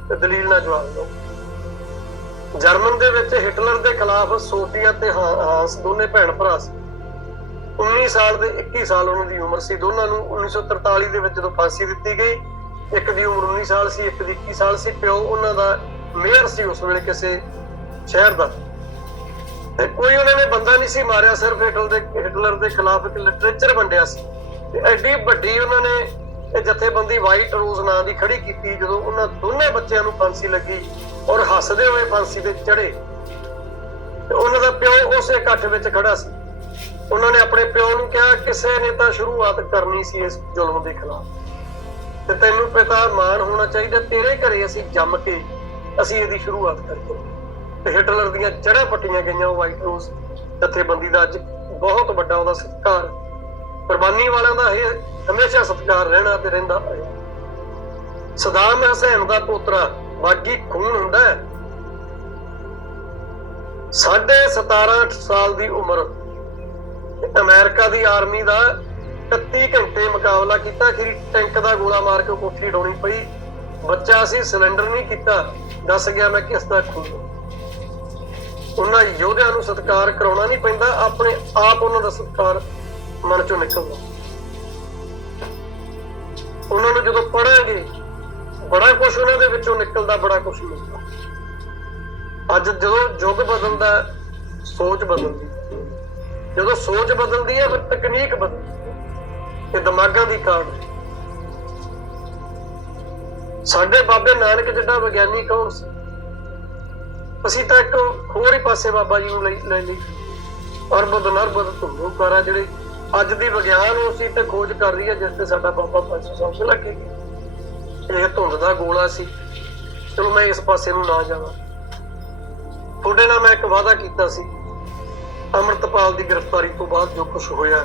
ਤੇ ਦਲੀਲ ਨਾਲ ਜਵਾਬ ਦਿਓ। ਜਰਮਨ ਦੇ ਵਿੱਚ ਹਿਟਲਰ ਦੇ ਖਿਲਾਫ ਸੋਫੀਆ ਤੇ ਹਾਂਸ ਦੋਨੇ ਭੈਣ ਭਰਾ ਸੀ। 19 ਸਾਲ ਦੇ 21 ਸਾਲ ਉਹਨਾਂ ਦੀ ਉਮਰ ਸੀ। ਦੋਨਾਂ ਨੂੰ 1943 ਦੇ ਵਿੱਚ ਜਦੋਂ ਫਾਂਸੀ ਦਿੱਤੀ ਗਈ, ਇੱਕ ਦੀ ਉਮਰ 19 ਸਾਲ ਸੀ, ਇੱਕ ਦੀ 21 ਸਾਲ ਸੀ। ਪਿਓ ਉਹਨਾਂ ਦਾ ਮੇਅਰ ਸੀ ਉਸ ਵੇਲੇ ਕਿਸੇ ਸ਼ਹਿਰ ਦਾ। ਤੇ ਕੋਈ ਉਹਨਾਂ ਨੇ ਬੰਦਾ ਨਹੀਂ ਸੀ ਮਾਰਿਆ, ਸਿਰਫ ਹਿਟਲਰ ਦੇ ਹਿਟਲਰ ਦੇ ਖਿਲਾਫ ਇੱਕ ਲਿਟਰੇਚਰ ਵੰਡਿਆ ਸੀ। ਤੇ ਐਡੀ ਵੱਡੀ ਉਹਨਾਂ ਨੇ ਇਹ ਜਥੇਬੰਦੀ ਵਾਈਟ ਰੋਜ਼ ਨਾਂ ਦੀ ਖੜੀ ਕੀਤੀ ਜਦੋਂ ਉਹਨਾਂ ਦੋਨੇ ਬੱਚਿਆਂ ਨੂੰ ਫਾਂਸੀ ਲੱਗੀ। ਔਰ ਹੱਸਦੇ ਹੋਏ ਫਾਂਸੀ ਤੇ ਚੜੇ ਤੇ ਉਹਨਾਂ ਦਾ ਪਿਓ ਉਸੇ ਇਕੱਠ ਵਿੱਚ ਖੜਾ ਸੀ। ਉਹਨਾਂ ਨੇ ਆਪਣੇ ਪਿਓ ਨੂੰ ਕਿਹਾ, ਕਿਸੇ ਨੇ ਤਾਂ ਸ਼ੁਰੂਆਤ ਕਰਨੀ ਸੀ ਇਸ ਜ਼ੁਲਮ ਦੇ ਖਿਲਾਫ। ਤੇ ਤੈਨੂੰ ਪਿਤਾ ਮਾਣ ਹੋਣਾ ਚਾਹੀਦਾ, ਤੇਰੇ ਘਰੇ ਅਸੀਂ ਜੰਮ ਕੇ ਅਸੀਂ ਇਹਦੀ ਸ਼ੁਰੂਆਤ ਕਰੀਏ। ਤੇ ਹਿਟਲਰ ਦੀਆਂ ਜੜ੍ਹਾਂ ਪੱਟੀਆਂ ਗਈਆਂ ਉਹ ਵਾਈਟ ਰੋਜ਼ ਜਥੇਬੰਦੀ ਦਾ ਅੱਜ ਬਹੁਤ ਵੱਡਾ ਉਹਦਾ ਸਤਿਕਾਰ। ਕੁਰਬਾਨੀ ਵਾਲਿਆਂ ਦਾ ਇਹ ਹਮੇਸ਼ਾ ਸਤਿਕਾਰ ਰਹਿਣਾ ਤੇ ਰਹਿੰਦਾ ਹੈ ਸਦਾਮ ਹਸੈਨ ਦਾ ਪੋਤਰਾ ਬਾਗੀ ਖੂਨ ਹੁੰਦਾ ਹੈ। 17 ਸਾਲ ਦੀ ਉਮਰ। ਅਮਰੀਕਾ ਦੀ ਆਰਮੀ ਦਾ 31 ਘੰਟੇ ਮੁਕਾਬਲਾ ਕੀਤਾ। ਅਖੀਰ ਟੈਂਕ ਦਾ ਗੋਲਾ ਮਾਰ ਕੇ ਕੋਠੀ ਡਾਉਣੀ ਪਈ। ਬੱਚਾ ਸੀ, ਸਿਲੰਡਰ ਨਹੀਂ ਕੀਤਾ। ਦੱਸ ਗਿਆ ਮੈਂ ਕਿਸ ਦਾ ਖੂਨ ਉਹਨਾਂ ਯੋਧਿਆਂ ਨੂੰ ਸਤਿਕਾਰ ਕਰਾਉਣਾ ਨਹੀਂ ਪੈਂਦਾ। ਆਪਣੇ ਆਪ ਉਹਨਾਂ ਦਾ ਸਤਿਕਾਰ ਮਨ ਚੋਂ ਨਿਕਲਦਾ। ਉਹਨਾਂ ਨੂੰ ਜਦੋਂ ਪੜਾਂਗੇ ਬੜਾ ਕੁਝ ਉਹਨਾਂ ਦੇ ਵਿੱਚੋਂ ਨਿਕਲਦਾ, ਬੜਾ ਕੁਝ ਮਿਲਦਾ। ਅੱਜ ਜਦੋਂ ਯੁੱਗ ਬਦਲਦਾ, ਸੋਚ ਬਦਲਦੀ। ਜਦੋਂ ਸੋਚ ਬਦਲਦੀ ਹੈ, ਫਿਰ ਤਕਨੀਕ ਬਦਲਦੀ ਤੇ ਦਿਮਾਗਾਂ ਦੀ ਕਾਢ ਸਾਡੇ ਬਾਬੇ ਨਾਨਕ ਜਿੱਡਾ ਵਿਗਿਆਨੀ ਕੌਣ ਸੀ? ਅਸੀਂ ਤਾਂ ਇੱਕ ਹੋਰ ਹੀ ਪਾਸੇ ਬਾਬਾ ਜੀ ਨੂੰ ਲੈ ਲਈ। ਅਰਬਦ ਨਰਬਦ ਧੁੰਦੂ ਕਾਰਾ ਜਿਹੜੇ ਅੱਜ ਦੀ ਵਿਗਿਆਨ ਉਸੇ ਤੇ ਖੋਜ ਕਰ ਰਹੀ ਹੈ, ਜਿਸ ਤੇ ਸਾਡਾ ਬਾਬਾ ਪਾਸੇ ਸਮਝ ਲੱਗੇ ਇਹ ਧੁੰਦ ਦਾ ਗੋਲਾ ਸੀ। ਚਲੋ ਮੈਂ ਇਸ ਪਾਸੇ ਨੂੰ ਨਾ ਜਾਵਾਂ। ਤੁਹਾਡੇ ਨਾਲ ਮੈਂ ਇੱਕ ਵਾਅਦਾ ਕੀਤਾ ਸੀ। ਅਮਰਤਪਾਲ ਦੀ ਗ੍ਰਿਫਤਾਰੀ ਤੋਂ ਬਾਅਦ ਜੋ ਕੁਝ ਹੋਇਆ,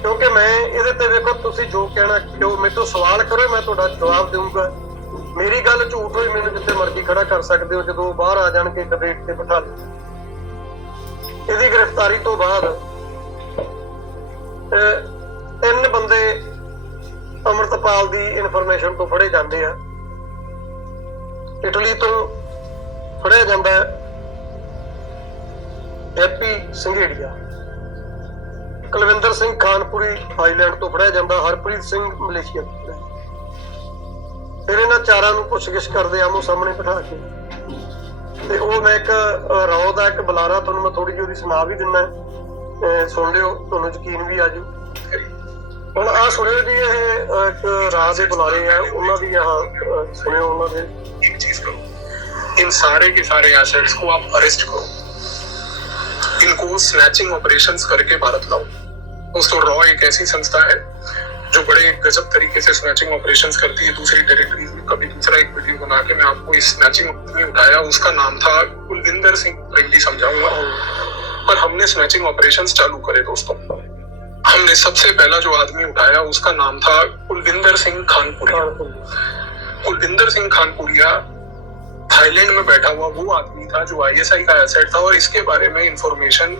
ਕਿਉਂਕਿ ਮੈਂ ਇਹਦੇ ਤੇ ਵੇਖੋ ਤੁਸੀਂ ਜੋ ਕਹਿਣਾ ਕਿਉਂ, ਮੇਰੇ ਤੋਂ ਸਵਾਲ ਕਰੋ, ਮੈਂ ਤੁਹਾਡਾ ਜਵਾਬ ਦੇਵਾਂਗਾ ਮੇਰੀ ਗੱਲ ਝੂਠ ਹੋਈ, ਮੈਨੂੰ ਜਿੱਥੇ ਮਰਜ਼ੀ ਖੜਾ ਕਰ ਸਕਦੇ ਹੋ, ਜਦੋਂ ਬਾਹਰ ਆ ਜਾਣਗੇ ਡਿਬੇਟ ਤੇ ਬਿਠਾ ਲਓ। ਇਹਦੀ ਗ੍ਰਿਫਤਾਰੀ ਤੋਂ ਬਾਅਦ ਤਿੰਨ ਬੰਦੇ ਅਮਰਤਪਾਲ ਦੀ ਇਨਫੋਰਮੇਸ਼ਨ ਤੋਂ ਫੜੇ ਜਾਂਦੇ ਆ। ਇਟਲੀ ਤੋਂ ਫੜਿਆ ਜਾਂਦਾ ਹੈਪੀ ਸੰਘੇੜੀਆ ਕੁਲਵਿੰਦਰ ਸਿੰਘ ਖਾਨਪੁਰੀ ਥਾਈਲੈਂਡ ਤੋਂ ਫੜਿਆ ਜਾਂਦਾ, ਹਰਪ੍ਰੀਤ ਸਿੰਘ ਮਲੇਸ਼ੀਆ ਤੋਂ ਫੜਿਆ ਫਿਰ ਇਹਨਾਂ ਚਾਰਾਂ ਨੂੰ ਪੁੱਛਗਿੱਛ ਕਰਦੇ ਆਮੋ ਸਾਹਮਣੇ ਬਿਠਾ ਕੇ। ਤੇ ਉਹ ਮੈਂ ਇੱਕ ਰੌ ਦਾ ਇੱਕ ਬੁਲਾਰਾ ਤੁਹਾਨੂੰ ਮੈਂ ਥੋੜੀ ਜਿਹੀ ਉਹਦੀ ਸੁਣਾ ਵੀ ਦਿੰਦਾ। ਸੁਣ ਲਿਓ, ਤੁਹਾਨੂੰ ਯਕੀਨ ਵੀ ਆ ਜਾਊ। ਹੁਣ ਆ ਸੁਣਿਓ ਜੀ ਇਹ ਅਹ, ਇੱਕ ਰਾਹ ਦੇ ਬੁਲਾਰੇ ਆ ਉਹਨਾਂ ਦੀ ਆਹ ਅਹ, ਸੁਣਿਓ ਉਹਨਾਂ ਦੇ एक चीज करो इन सारे के सारे एसेट्स को आप अरेस्ट करो इनको स्नैचिंग ऑपरेशंस करके भारत लाओ दोस्तों रॉ एक ऐसी संस्था है जो बड़े गजब तरीके से स्नैचिंग ऑपरेशंस करती है दूसरी टेरिटरीज में कभी दूसरा एक वीडियो बना के मैं आपको इस स्नैचिंग में उठाया उसका नाम था कुलविंदर सिंह रेड्डी समझाऊंगा पर हमने स्नैचिंग ऑपरेशंस चालू करे दोस्तों हमने सबसे पहला जो आदमी उठाया उसका नाम था कुलविंदर सिंह खानपुरिया। कुलविंदर सिंह खानपुरिया थाईलैंड में बैठा हुआ वो आदमी था जो आईएसआई का एसेट था और इसके बारे में इंफॉर्मेशन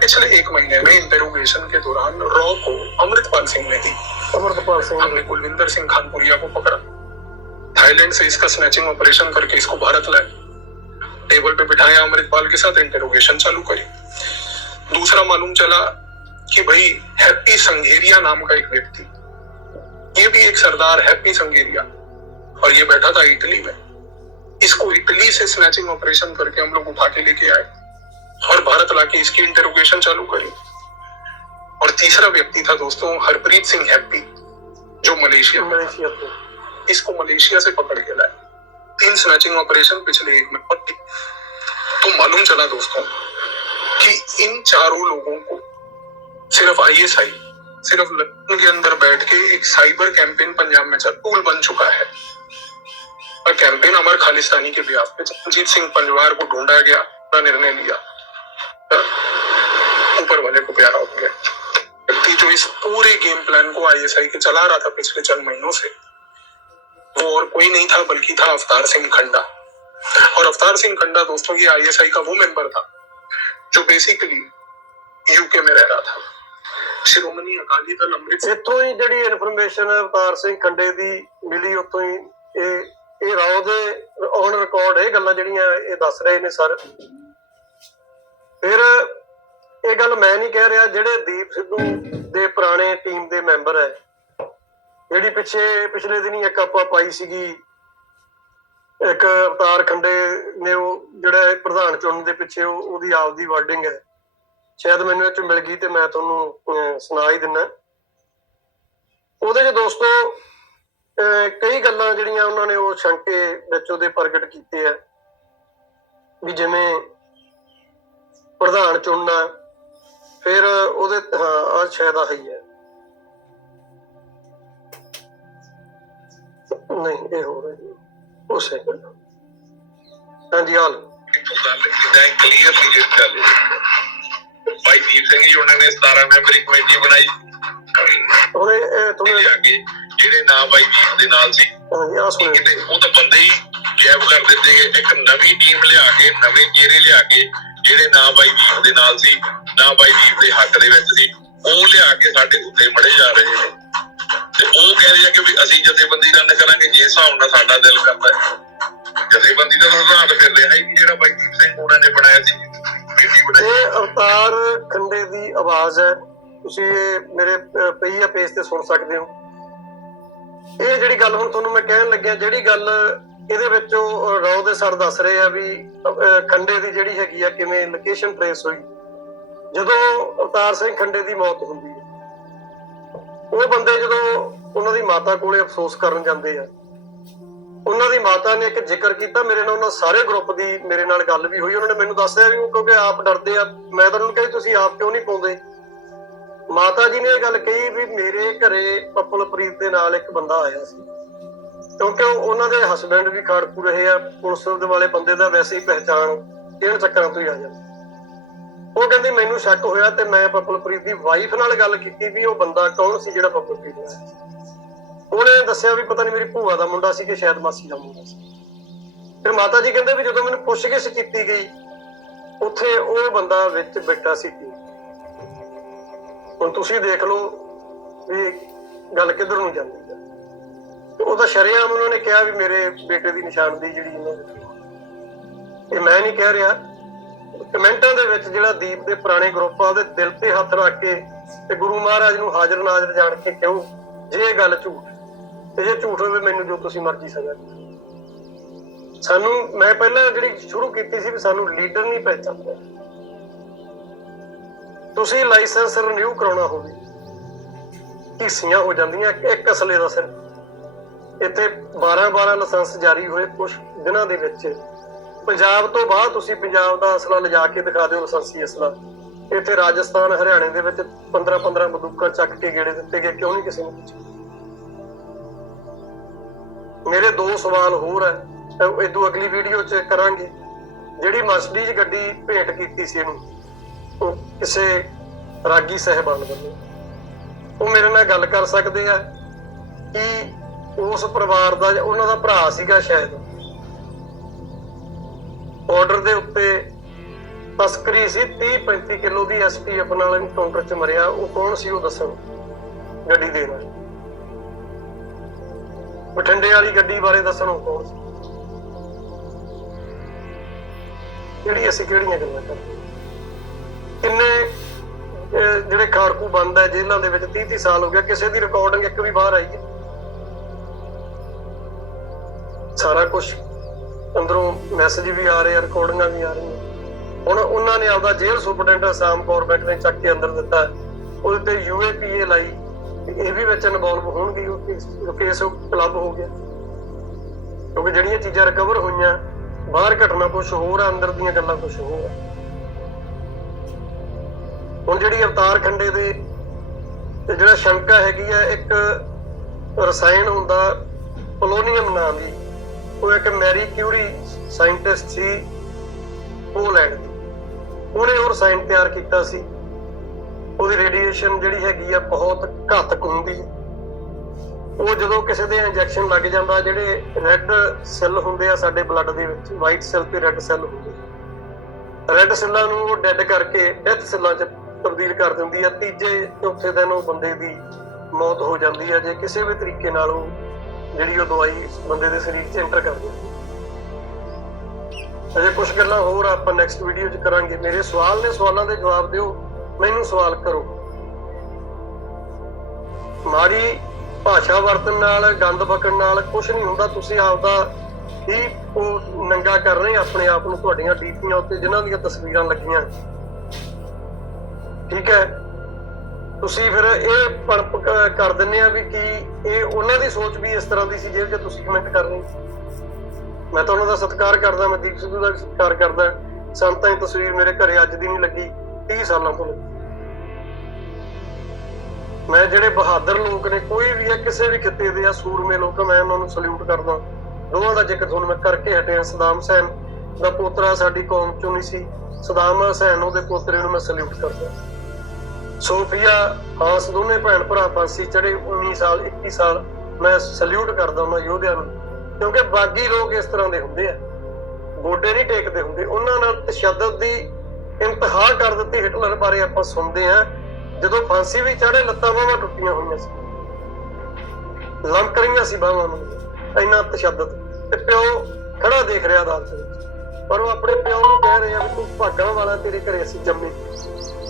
पिछले एक महीने में इंटेरोगेशन के दौरान रॉ को अमृतपाल सिंह ने दी। अमृतपाल सिंह। हमने कुलविंदर सिंह खानपुरिया को पकड़ा। थाईलैंड से इसका स्नैचिंग ऑपरेशन करके इसको भारत लाए टेबल पे बिठाया अमृतपाल के साथ इंटेरोगेशन चालू करी। दूसरा मालूम चला कि भाई हैप्पी संघेरिया नाम का एक व्यक्ति। ये भी एक सरदार हैप्पी संघेरिया और ये बैठा था इटली में। इसको इटली से स्नैचिंग ऑपरेशन करके हम लोग उठा के लेके आए। और भारत लाके इसकी इंटरोगेशन चालू करी। और तीसरा व्यक्ति था दोस्तों हरप्रीत सिंह हैप्पी जो मलेशिया में इसको मलेशिया से पकड़ के लाए। तीन स्नैचिंग ऑपरेशन पिछले एक में। तो मालूम चला दोस्तों कि इन चारों लोगों को सिर्फ़ आईएसआई सिर्फ़ लंदन के अंदर बैठ के एक साइबर कैंपेन पंजाब में टूल बन चुका है। और कैंपेन अमर खालिस्तानी के बिहाफ पे चरणजीत सिंह पंजवार को ढूंढा गया, अपना निर्णय लिया। ऊपर वाले को प्यारा हो गया। व्यक्ति जो इस पूरे गेम प्लान को आईएसआई के चला रहा था पिछले चंद महीनों से, वो और कोई नहीं था, बल्कि था अवतार सिंह खंडा। और अवतार सिंह खंडा दोस्तों, ये आईएसआई का वो मेंबर था, जो बेसिकली यूके में रह रहा था। ਸ਼੍ਰੋਮਣੀ ਅਕਾਲੀ ਦਲ ਅੰਮ੍ਰਿਤਸਰ। ਇੱਥੋਂ ਹੀ ਜਿਹੜੀ ਇਨਫੋਰਮੇਸ਼ਨ ਅਵਤਾਰ ਸਿੰਘ ਖੰਡੇ ਦੀ ਮਿਲੀ, ਉੱਥੋਂ ਹੀ ਇਹ ਇਹ ਰਾਓ ਦੇ ਔਨ ਰਿਕਾਰਡ ਇਹ ਗੱਲਾਂ ਜਿਹੜੀਆਂ ਇਹ ਦੱਸ ਰਹੇ ਨੇ ਸਰ। ਫਿਰ ਇਹ ਗੱਲ ਮੈਂ ਨਹੀਂ ਕਹਿ ਰਿਹਾ, ਜਿਹੜੇ ਦੀਪ ਸਿੱਧੂ ਦੇ ਪੁਰਾਣੇ ਟੀਮ ਦੇ ਮੈਂਬਰ ਹੈ, ਜਿਹੜੀ ਪਿੱਛੇ, ਪਿਛਲੇ ਦਿਨੀ ਇੱਕ ਆਪਾਂ ਪਾਈ ਸੀਗੀ, ਇੱਕ ਅਵਤਾਰ ਖੰਡੇ ਨੇ ਉਹ ਜਿਹੜਾ ਪ੍ਰਧਾਨ ਚੁਣਨ ਦੇ ਪਿੱਛੇ ਉਹਦੀ ਆਪਦੀ ਵਰਡਿੰਗ ਹੈ। ਸ਼ਾਇਦ ਮੈਨੂੰ ਇਹ ਚ ਮਿਲ ਗਈ ਤੇ ਮੈਂ ਤੁਹਾਨੂੰ ਸੁਣਾ ਹੀ ਦਿੰਨਾ। ਉਹਦੇ ਚ ਦੋਸਤੋ ਕਈ ਗੱਲਾਂ ਜਿਹੜੀਆਂ ਉਹਨਾਂ ਨੇ ਉਹ ਸ਼ੰਕੇ ਵਿੱਚ ਉਹਦੇ ਪ੍ਰਗਟ ਕੀਤੇ ਆ। ਵੀ ਜਿਵੇਂ ਪ੍ਰਧਾਨ ਚੁਣਨਾ, ਫਿਰ ਉਹਦੇ, ਹਾਂ ਆ ਸ਼ਾਇਦ ਆਹੀ ਹੈ। ਨਹੀਂ, ਇਹ ਹੋ ਰਿਹਾ ਉਹ ਹਾਂਜੀ ਹਾਲ ਗੱਲ ਇਦਾਂ ਕਲੀਅਰ ਸੀ ਜਿਸ ਗੱਲ ਭਾਈ ਦੀਪ ਸਿੰਘ ਜੀ ਉਹਨਾਂ ਨੇ 17 ਮੈਂਬਰੀ ਕਮੇਟੀ ਬਣਾਈ। ਹੁਣ ਇਹ ਤੁਹਾਨੂੰ ਕੇ ਜਿਹੜੇ ਨਾਂ ਭਾਈ ਦੀਪ ਦੇ ਨਾਲ ਸੀ। ਕਿਤੇ ਉਹ ਤਾਂ ਬੰਦੇ ਹੀ ਗੈਪ ਕਰ ਦਿੱਤੇ ਗਏ। ਇੱਕ ਨਵੀਂ ਟੀਮ ਲਿਆ ਕੇ ਨਵੇਂ ਚਿਹਰੇ ਲਿਆ ਕੇ ਜਿਹੜੇ ਨਾਂ ਭਾਈ ਦੀਪ ਦੇ ਨਾਲ ਸੀ ਨਾ ਭਾਈ ਦੀਪ ਦੇ ਹੱਕ ਦੇ ਵਿੱਚ ਸੀ ਉਹ ਲਿਆ ਕੇ ਸਾਡੇ ਉੱਤੇ ਮੜੇ ਜਾ ਰਹੇ ਨੇ। ਤੇ ਉਹ ਕਹਿੰਦੇ ਆ ਕਿ ਵੀ ਅਸੀਂ ਜਥੇਬੰਦੀ ਰੰਨ ਕਰਾਂਗੇ ਜੇ ਹਿਸਾਬ ਨਾਲ ਸਾਡਾ ਦਿਲ ਕਰਦਾ ਹੈ। ਜਥੇਬੰਦੀ ਦਾ ਸਿਧਾਂਤ ਫਿਰ ਰਿਹਾ ਹੀ ਜਿਹੜਾ ਬਾਈ ਦੀਪ ਸਿੰਘ ਉਹਨਾਂ ਨੇ ਬਣਾਇਆ ਸੀ ਇਹ ਅਵਤਾਰ ਖੰਡੇ ਦੀ ਆਵਾਜ਼ ਹੈ। ਤੁਸੀਂ ਇਹ ਮੇਰੇ ਅਹ, ਪੇਜ ਤੇ ਸੁਣ ਸਕਦੇ ਹੋ। ਇਹ ਜਿਹੜੀ ਗੱਲ ਹੁਣ ਤੁਹਾਨੂੰ ਮੈਂ ਕਹਿਣ ਲੱਗਿਆ ਜਿਹੜੀ ਗੱਲ ਇਹਦੇ ਵਿੱਚ ਉਹ ਰੌ ਦੇ ਸਰ ਦੱਸ ਰਹੇ ਆ ਵੀ ਖੰਡੇ ਦੀ ਜਿਹੜੀ ਹੈਗੀ ਆ ਕਿਵੇਂ ਲੋਕੇਸ਼ਨ ਟ੍ਰੇਸ ਹੋਈ। ਜਦੋਂ ਅਵਤਾਰ ਸਿੰਘ ਖੰਡੇ ਦੀ ਮੌਤ ਹੁੰਦੀ ਹੈ ਉਹ ਬੰਦੇ ਜਦੋਂ ਉਹਨਾਂ ਦੀ ਮਾਤਾ ਕੋਲੇ ਅਫਸੋਸ ਕਰਨ ਜਾਂਦੇ ਆ ਉਹਨਾਂ ਦੀ ਮਾਤਾ ਨੇ ਇੱਕ ਜ਼ਿਕਰ ਕੀਤਾ, ਮੇਰੇ ਨਾਲ ਉਹਨਾਂ ਸਾਰੇ ਗਰੁੱਪ ਦੀ ਮੇਰੇ ਨਾਲ ਗੱਲ ਵੀ ਹੋਈ, ਉਹਨਾਂ ਨੇ ਮੈਨੂੰ ਦੱਸਿਆ ਵੀ ਉਹ ਕਿਉਂਕਿ ਆਪ ਡਰਦੇ ਆ, ਮੈਂ ਤਾਂ ਉਹਨਾਂ ਨੂੰ ਕਹੀ ਤੁਸੀਂ ਆਪ ਕਿਉਂ ਨਹੀਂ ਪਾਉਂਦੇ? ਮਾਤਾ ਜੀ ਨੇ ਇਹ ਗੱਲ ਕਹੀ ਵੀ ਮੇਰੇ ਘਰੇ ਪੱਪਲਪ੍ਰੀਤ ਦੇ ਨਾਲ ਇੱਕ ਬੰਦਾ ਆਇਆ ਸੀ। ਕਿਉਂਕਿ ਉਹ- ਉਹਨਾਂ ਦੇ ਹਸਬੰਡ ਵੀ ਖੜਕੂ ਰਹੇ ਆ, ਪੁਲਿਸ ਦੇ ਵਾਲੇ ਬੰਦੇ ਦਾ ਵੈਸੇ ਹੀ ਪਹਿਚਾਣ ਇਹਨਾਂ ਚੱਕਰਾਂ ਤੋਂ ਹੀ ਆ ਜਾਂਦੀ। ਉਹ ਕਹਿੰਦੇ ਮੈਨੂੰ ਸ਼ੱਕ ਹੋਇਆ ਤੇ ਮੈਂ ਪੱਪਲਪ੍ਰੀਤ ਦੀ ਵਾਈਫ ਨਾਲ ਗੱਲ ਕੀਤੀ ਵੀ ਉਹ ਬੰਦਾ ਕੌਣ ਸੀ ਜਿਹੜਾ ਪੱਪਲਪ੍ਰੀਤ ਨਾਲ ਉਹਨੇ ਦੱਸਿਆ ਵੀ ਪਤਾ ਨਹੀਂ ਮੇਰੀ ਭੂਆ ਦਾ ਮੁੰਡਾ ਸੀ ਕਿ ਸ਼ਾਇਦ ਮਾਸੀ ਦਾ ਮੁੰਡਾ ਸੀ। ਫਿਰ ਮਾਤਾ ਜੀ ਕਹਿੰਦੇ ਵੀ ਜਦੋਂ ਮੈਨੂੰ ਪੁੱਛਗਿੱਛ ਕੀਤੀ ਗਈ, ਉੱਥੇ ਉਹ ਬੰਦਾ ਵਿੱਚ ਬੈਠਾ ਸੀ। ਹੁਣ ਤੁਸੀਂ ਦੇਖ ਲਓ ਵੀ ਗੱਲ ਕਿੱਧਰ ਨੂੰ ਜਾਂਦੀ ਹੈ ਉਹਦਾ ਸ਼ਰੇਆਮ ਉਹਨਾਂ ਨੇ ਕਿਹਾ ਵੀ ਮੇਰੇ ਬੇਟੇ ਦੀ ਨਿਸ਼ਾਨਦੀ ਜਿਹੜੀ ਇਹ ਮੈਂ ਨਹੀਂ ਕਹਿ ਰਿਹਾ। ਕਮੈਂਟਾਂ ਦੇ ਵਿੱਚ ਜਿਹੜਾ ਦੀਪ ਦੇ ਪੁਰਾਣੇ ਗਰੁੱਪ ਆ, ਉਹਦੇ ਦਿਲ ਤੇ ਹੱਥ ਰੱਖ ਕੇ ਤੇ ਗੁਰੂ ਮਹਾਰਾਜ ਨੂੰ ਹਾਜ਼ਰ ਨਾਜ਼ਰ ਜਾਣ ਕੇ ਕਿਉਂ? ਜੇ ਇਹ ਗੱਲ ਝੂਠ ਤੇ ਜੇ ਝੂਠ ਹੋਵੇ, ਮੈਨੂੰ ਜੋ ਤੁਸੀਂ ਮਰਜ਼ੀ ਸਜ਼ਾ ਦਿਓ। ਸਾਨੂੰ, ਮੈਂ ਪਹਿਲਾਂ ਜਿਹੜੀ ਸ਼ੁਰੂ ਕੀਤੀ ਸੀ ਵੀ ਸਾਨੂੰ ਲੀਡਰ ਨਹੀਂ ਪਹਿਚਾਨਦਾ। ਤੁਸੀਂ ਲਾਇਸੈਂਸ ਰਿਨਿਊ ਕਰਾਉਣਾ ਹੋਵੇ ਹਿੱਸੀਆਂ ਹੋ ਜਾਂਦੀਆਂ, ਇੱਕ ਅਸਲੇ ਦਾ ਸਿਰ। ਇੱਥੇ 12 12 ਲਾਇਸੈਂਸ ਜਾਰੀ ਹੋਏ ਕੁਝ ਦਿਨਾਂ ਦੇ ਵਿੱਚ। ਪੰਜਾਬ ਤੋਂ ਬਾਅਦ ਤੁਸੀਂ ਪੰਜਾਬ ਦਾ ਅਸਲਾ ਲਿਜਾ ਕੇ ਦਿਖਾ ਦਿਓ, ਲਾਇਸੈਂਸੀ ਅਸਲਾ। ਇੱਥੇ ਰਾਜਸਥਾਨ, ਹਰਿਆਣੇ ਦੇ ਵਿੱਚ 15 15 ਬੰਦੂਕਾਂ ਚੱਕ ਕੇ ਗੇੜੇ ਦਿੱਤੇ ਗਏ, ਕਿਉਂ ਨਹੀਂ ਕਿਸੇ ਨੂੰ ਪੁੱਛਿਆ? ਮੇਰੇ ਦੋ ਸਵਾਲ ਹੋਰ ਹੈ ਇਹ ਅਗਲੀ ਵੀਡੀਓ 'ਚ ਕਰਾਂਗੇ। ਜਿਹੜੀ ਮਰਸੀਡੀਜ਼ ਗੱਡੀ ਭੇਟ ਕੀਤੀ ਸੀ ਇਹਨੂੰ, ਉਹ ਕਿਸੇ ਰਾਗੀ ਸਹਿਬਾਨ ਵੱਲੋਂ। ਉਹ ਮੇਰੇ ਨਾਲ ਗੱਲ ਕਰ ਸਕਦੇ ਆ ਕਿ ਉਸ ਪਰਿਵਾਰ ਦਾ ਉਹਨਾਂ ਦਾ ਭਰਾ ਸੀਗਾ ਸ਼ਾਇਦ। ਆਰਡਰ ਦੇ ਉੱਤੇ ਤਸਕਰੀ ਸੀ 30 35 ਕਿਲੋ ਦੀ ਐਸਪੀਐਫ ਨਾਲ ਕਾਊਂਟਰ 'ਚ ਮਰਿਆ, ਉਹ ਕੌਣ ਸੀ ਉਹ ਦੱਸਣ ਗੱਡੀ ਦੇ ਨਾਲ। ਬਠਿੰਡੇ ਵਾਲੀ ਗੱਡੀ ਬਾਰੇ ਦੱਸਣ ਉਹ ਕੌਣ ਸੀ? ਜਿਹੜੀ ਅਸੀਂ ਕਿਹੜੀਆਂ ਗੱਲਾਂ ਕਰਦੇ ਕਿੰਨੇ ਜਿਹੜੇ ਖਾੜਕੂ ਬੰਦ ਹੈ ਜੇਲ੍ਹਾਂ ਦੇ ਵਿੱਚ 30 30 ਸਾਲ ਹੋ ਗਿਆ ਕਿਸੇ ਦੀ ਰਿਕਾਰਡਿੰਗ ਇੱਕ ਵੀ ਬਾਹਰ ਆਈ ਹੈ? ਸਾਰਾ ਕੁਝ ਅੰਦਰੋਂ ਮੈਸੇਜ ਵੀ ਆ ਰਹੇ ਆ ਰਿਕਾਰਡਿੰਗਾਂ ਵੀ ਆ ਰਹੀਆਂ। ਹੁਣ ਉਹਨਾਂ ਨੇ ਆਪਦਾ ਜੇਲ੍ਹ ਸੁਪਰਡੈਂਟ ਅਸਾਮ ਗੌਰਮੈਂਟ ਨੇ ਚੱਕ ਕੇ ਅੰਦਰ ਦਿੱਤਾ। ਉਹਦੇ ਤੇ ਯੂਏਪੀਏ ਲਾਈ। ਤੇ ਇਹ ਵੀ ਵਿੱਚ ਇਨਵੋਲਵ ਹੋਣਗੇ ਉਹ ਕੇਸ ਕਲੱਬ ਹੋ ਗਿਆ। ਕਿਉਂਕਿ ਜਿਹੜੀਆਂ ਚੀਜ਼ਾਂ ਰਿਕਵਰ ਹੋਈਆਂ, ਬਾਹਰ ਘਟਨਾ ਕੁਝ ਹੋਰ ਆ, ਅੰਦਰ ਦੀਆਂ ਗੱਲਾਂ ਕੁਝ ਹੋਰ ਆ। ਹੁਣ ਜਿਹੜੀ ਅਵਤਾਰ ਖੰਡੇ ਦੇ ਤੇ ਜਿਹੜਾ ਸ਼ੰਕਾ ਹੈਗੀ ਆ, ਇੱਕ ਰਸਾਇਣ ਹੁੰਦਾ, ਪੋਲੋਨੀਅਮ ਨਾਮ ਦੀ, ਉਹ ਇੱਕ ਮੈਰੀ ਕਿਊਰੀ ਸਾਇੰਟਿਸਟ ਸੀ, ਪੋਲੈਂਡ ਦੀ। ਉਹਨੇ ਉਹ ਰਸਾਇਣ ਤਿਆਰ ਕੀਤਾ ਸੀ। ਉਹਦੀ ਰੇਡੀਏਸ਼ਨ ਜਿਹੜੀ ਹੈਗੀ ਆ ਬਹੁਤ ਘਾਤਕ ਹੁੰਦੀ ਹੈ ਉਹ ਜਦੋਂ ਕਿਸੇ ਦੇ ਇੰਜੈਕਸ਼ਨ ਲੱਗ ਜਾਂਦਾ, ਜਿਹੜੇ ਰੈੱਡ ਸੈੱਲ ਹੁੰਦੇ ਆ ਸਾਡੇ ਬਲੱਡ ਦੇ ਵਿੱਚ ਵਾਈਟ ਸੈੱਲ ਤੇ ਰੈੱਡ ਸੈੱਲ ਹੁੰਦੇ ਰੈੱਡ ਸੈੱਲਾਂ ਨੂੰ ਉਹ ਡੈਡ ਕਰਕੇ ਡੈਥ ਸੈੱਲਾਂ 'ਚ ਤਬਦੀਲ ਕਰ ਦਿੰਦੀ ਆ। ਤੀਜੇ ਚੌਥੇ ਦਿਨ ਉਹ ਬੰਦੇ ਦੀ ਮੌਤ ਹੋ ਜਾਂਦੀ ਆ, ਜੇ ਕਿਸੇ ਵੀ ਤਰੀਕੇ ਨਾਲ ਉਹ ਜਿਹੜੀ ਉਹ ਦਵਾਈ ਬੰਦੇ ਦੇ ਸਰੀਰ 'ਚ ਐਂਟਰ ਕਰ ਦਿੰਦੀ ਅਜੇ ਕੁਝ ਗੱਲਾਂ ਹੋਰ ਆਪਾਂ ਨੈਕਸਟ ਵੀਡੀਓ 'ਚ ਕਰਾਂਗੇ। ਮੇਰੇ ਸਵਾਲ ਨੇ ਸਵਾਲਾਂ ਦੇ ਜਵਾਬ ਦਿਓ। ਮੈਨੂੰ ਸਵਾਲ ਕਰੋ। ਮਾੜੀ ਭਾਸ਼ਾ ਵਰਤਣ ਨਾਲ, ਗੰਦ ਬਕਣ ਨਾਲ ਕੁਝ ਨਹੀਂ ਹੁੰਦਾ। ਤੁਸੀਂ ਆਪਦਾ ਹੀ ਉਹ ਨੰਗਾ ਕਰ ਰਹੇ ਆਪਣੇ ਆਪ ਨੂੰ ਤੁਹਾਡੀਆਂ ਡੀਪੀਆਂ ਉੱਤੇ, ਜਿਨ੍ਹਾਂ ਦੀਆਂ ਤਸਵੀਰਾਂ ਲੱਗੀਆਂ। ਠੀਕ ਹੈ? ਤੁਸੀਂ ਫਿਰ ਇਹ ਪੜਪ ਕਰ ਦਿੰਦੇ ਆ ਵੀ ਕੀ ਇਹ ਉਹਨਾਂ ਦੀ ਸੋਚ ਵੀ ਇਸ ਤਰ੍ਹਾਂ ਦੀ ਸੀ ਜਿਹੋ ਜਿਹਾ ਤੁਸੀਂ ਕਮੈਂਟ ਕਰ ਰਹੇ ਮੈਂ ਤਾਂ ਉਹਨਾਂ ਦਾ ਸਤਿਕਾਰ ਕਰਦਾ, ਮੈਂ ਦੀਪ ਸਿੱਧੂ ਦਾ ਸਤਿਕਾਰ ਕਰਦਾ। ਸੰਤਾਂ ਦੀ ਤਸਵੀਰ ਮੇਰੇ ਘਰੇ ਅੱਜ ਦੀ ਨਹੀਂ ਲੱਗੀ। 30 ਸਾਲਾਂ ਤੋਂ। ਮੈਂ ਜਿਹੜੇ ਬਹਾਦਰ ਲੋਕ ਨੇ, ਕੋਈ ਵੀ ਹੈ, ਕਿਸੇ ਵੀ ਖਿੱਤੇ ਦੇ ਆ ਸੂਰਮੇ ਲੋਕ, ਮੈਂ ਉਹਨਾਂ ਨੂੰ ਸਲੂਟ ਕਰਦਾ। ਦੋਵਾਂ ਦਾ ਜ਼ਿਕਰ ਤੁਹਾਨੂੰ ਮੈਂ ਕਰਕੇ ਹਟਿਆ। ਸਦਾਮ ਹੁਸੈਨ ਦਾ ਪੋਤਰਾ ਸਾਡੀ ਕੌਮ ਚੋਂ ਨਹੀਂ ਸੀ। ਸਦਾਮ ਹੁਸੈਨ ਉਹਦੇ ਪੋਤਰੇ ਨੂੰ ਮੈਂ ਸਲੂਟ ਕਰਦਾ। ਸੋਫੀਆ ਹਾਸ ਦੋਨੇ ਭੈਣ ਭਰਾ ਫਾਂਸੀ ਚੜੇ 19 ਸਾਲ 21 ਸਾਲ ਮੈਂ ਸਲੂਟ ਕਰਦਾ ਉਹਨਾਂ ਯੋਧਿਆਂ ਨੂੰ। ਕਿਉਂਕਿ ਬਾਗੀ ਲੋਕ ਇਸ ਤਰ੍ਹਾਂ ਦੇ ਹੁੰਦੇ ਆ। ਗੋਡੇ ਨਹੀਂ ਟੇਕਦੇ ਹੁੰਦੇ। ਉਹਨਾਂ ਨਾਲ ਤਸ਼ੱਦਦ ਦੀ ਇੰਤਹਾ ਕਰ ਦਿੱਤੀ ਹਿਟਲਰ ਬਾਰੇ ਆਪਾਂ ਸੁਣਦੇ ਆ ਜਦੋਂ ਫਾਂਸੀ ਵੀ ਚੜੇ ਲੱਤਾਂ ਬਾਹਾਂ ਟੁੱਟੀਆਂ ਹੋਈਆਂ ਸੀ। ਲੰਕ ਰਹੀਆਂ ਸੀ ਬਾਹਾਂ ਨੂੰ। ਇੰਨਾ ਤਸ਼ੱਦਦ। ਤੇ ਪਿਓ ਖੜਾ ਦੇਖ ਰਿਹਾ ਅਦਾਲਤ ਵਿੱਚ। ਪਰ ਉਹ ਆਪਣੇ ਪਿਓ ਨੂੰ ਕਹਿ ਰਿਹਾ ਵੀ ਤੂੰ ਭਾਗਾਂ ਵਾਲਾ ਤੇਰੇ ਘਰੇ ਅਸੀਂ ਜੰਮੇ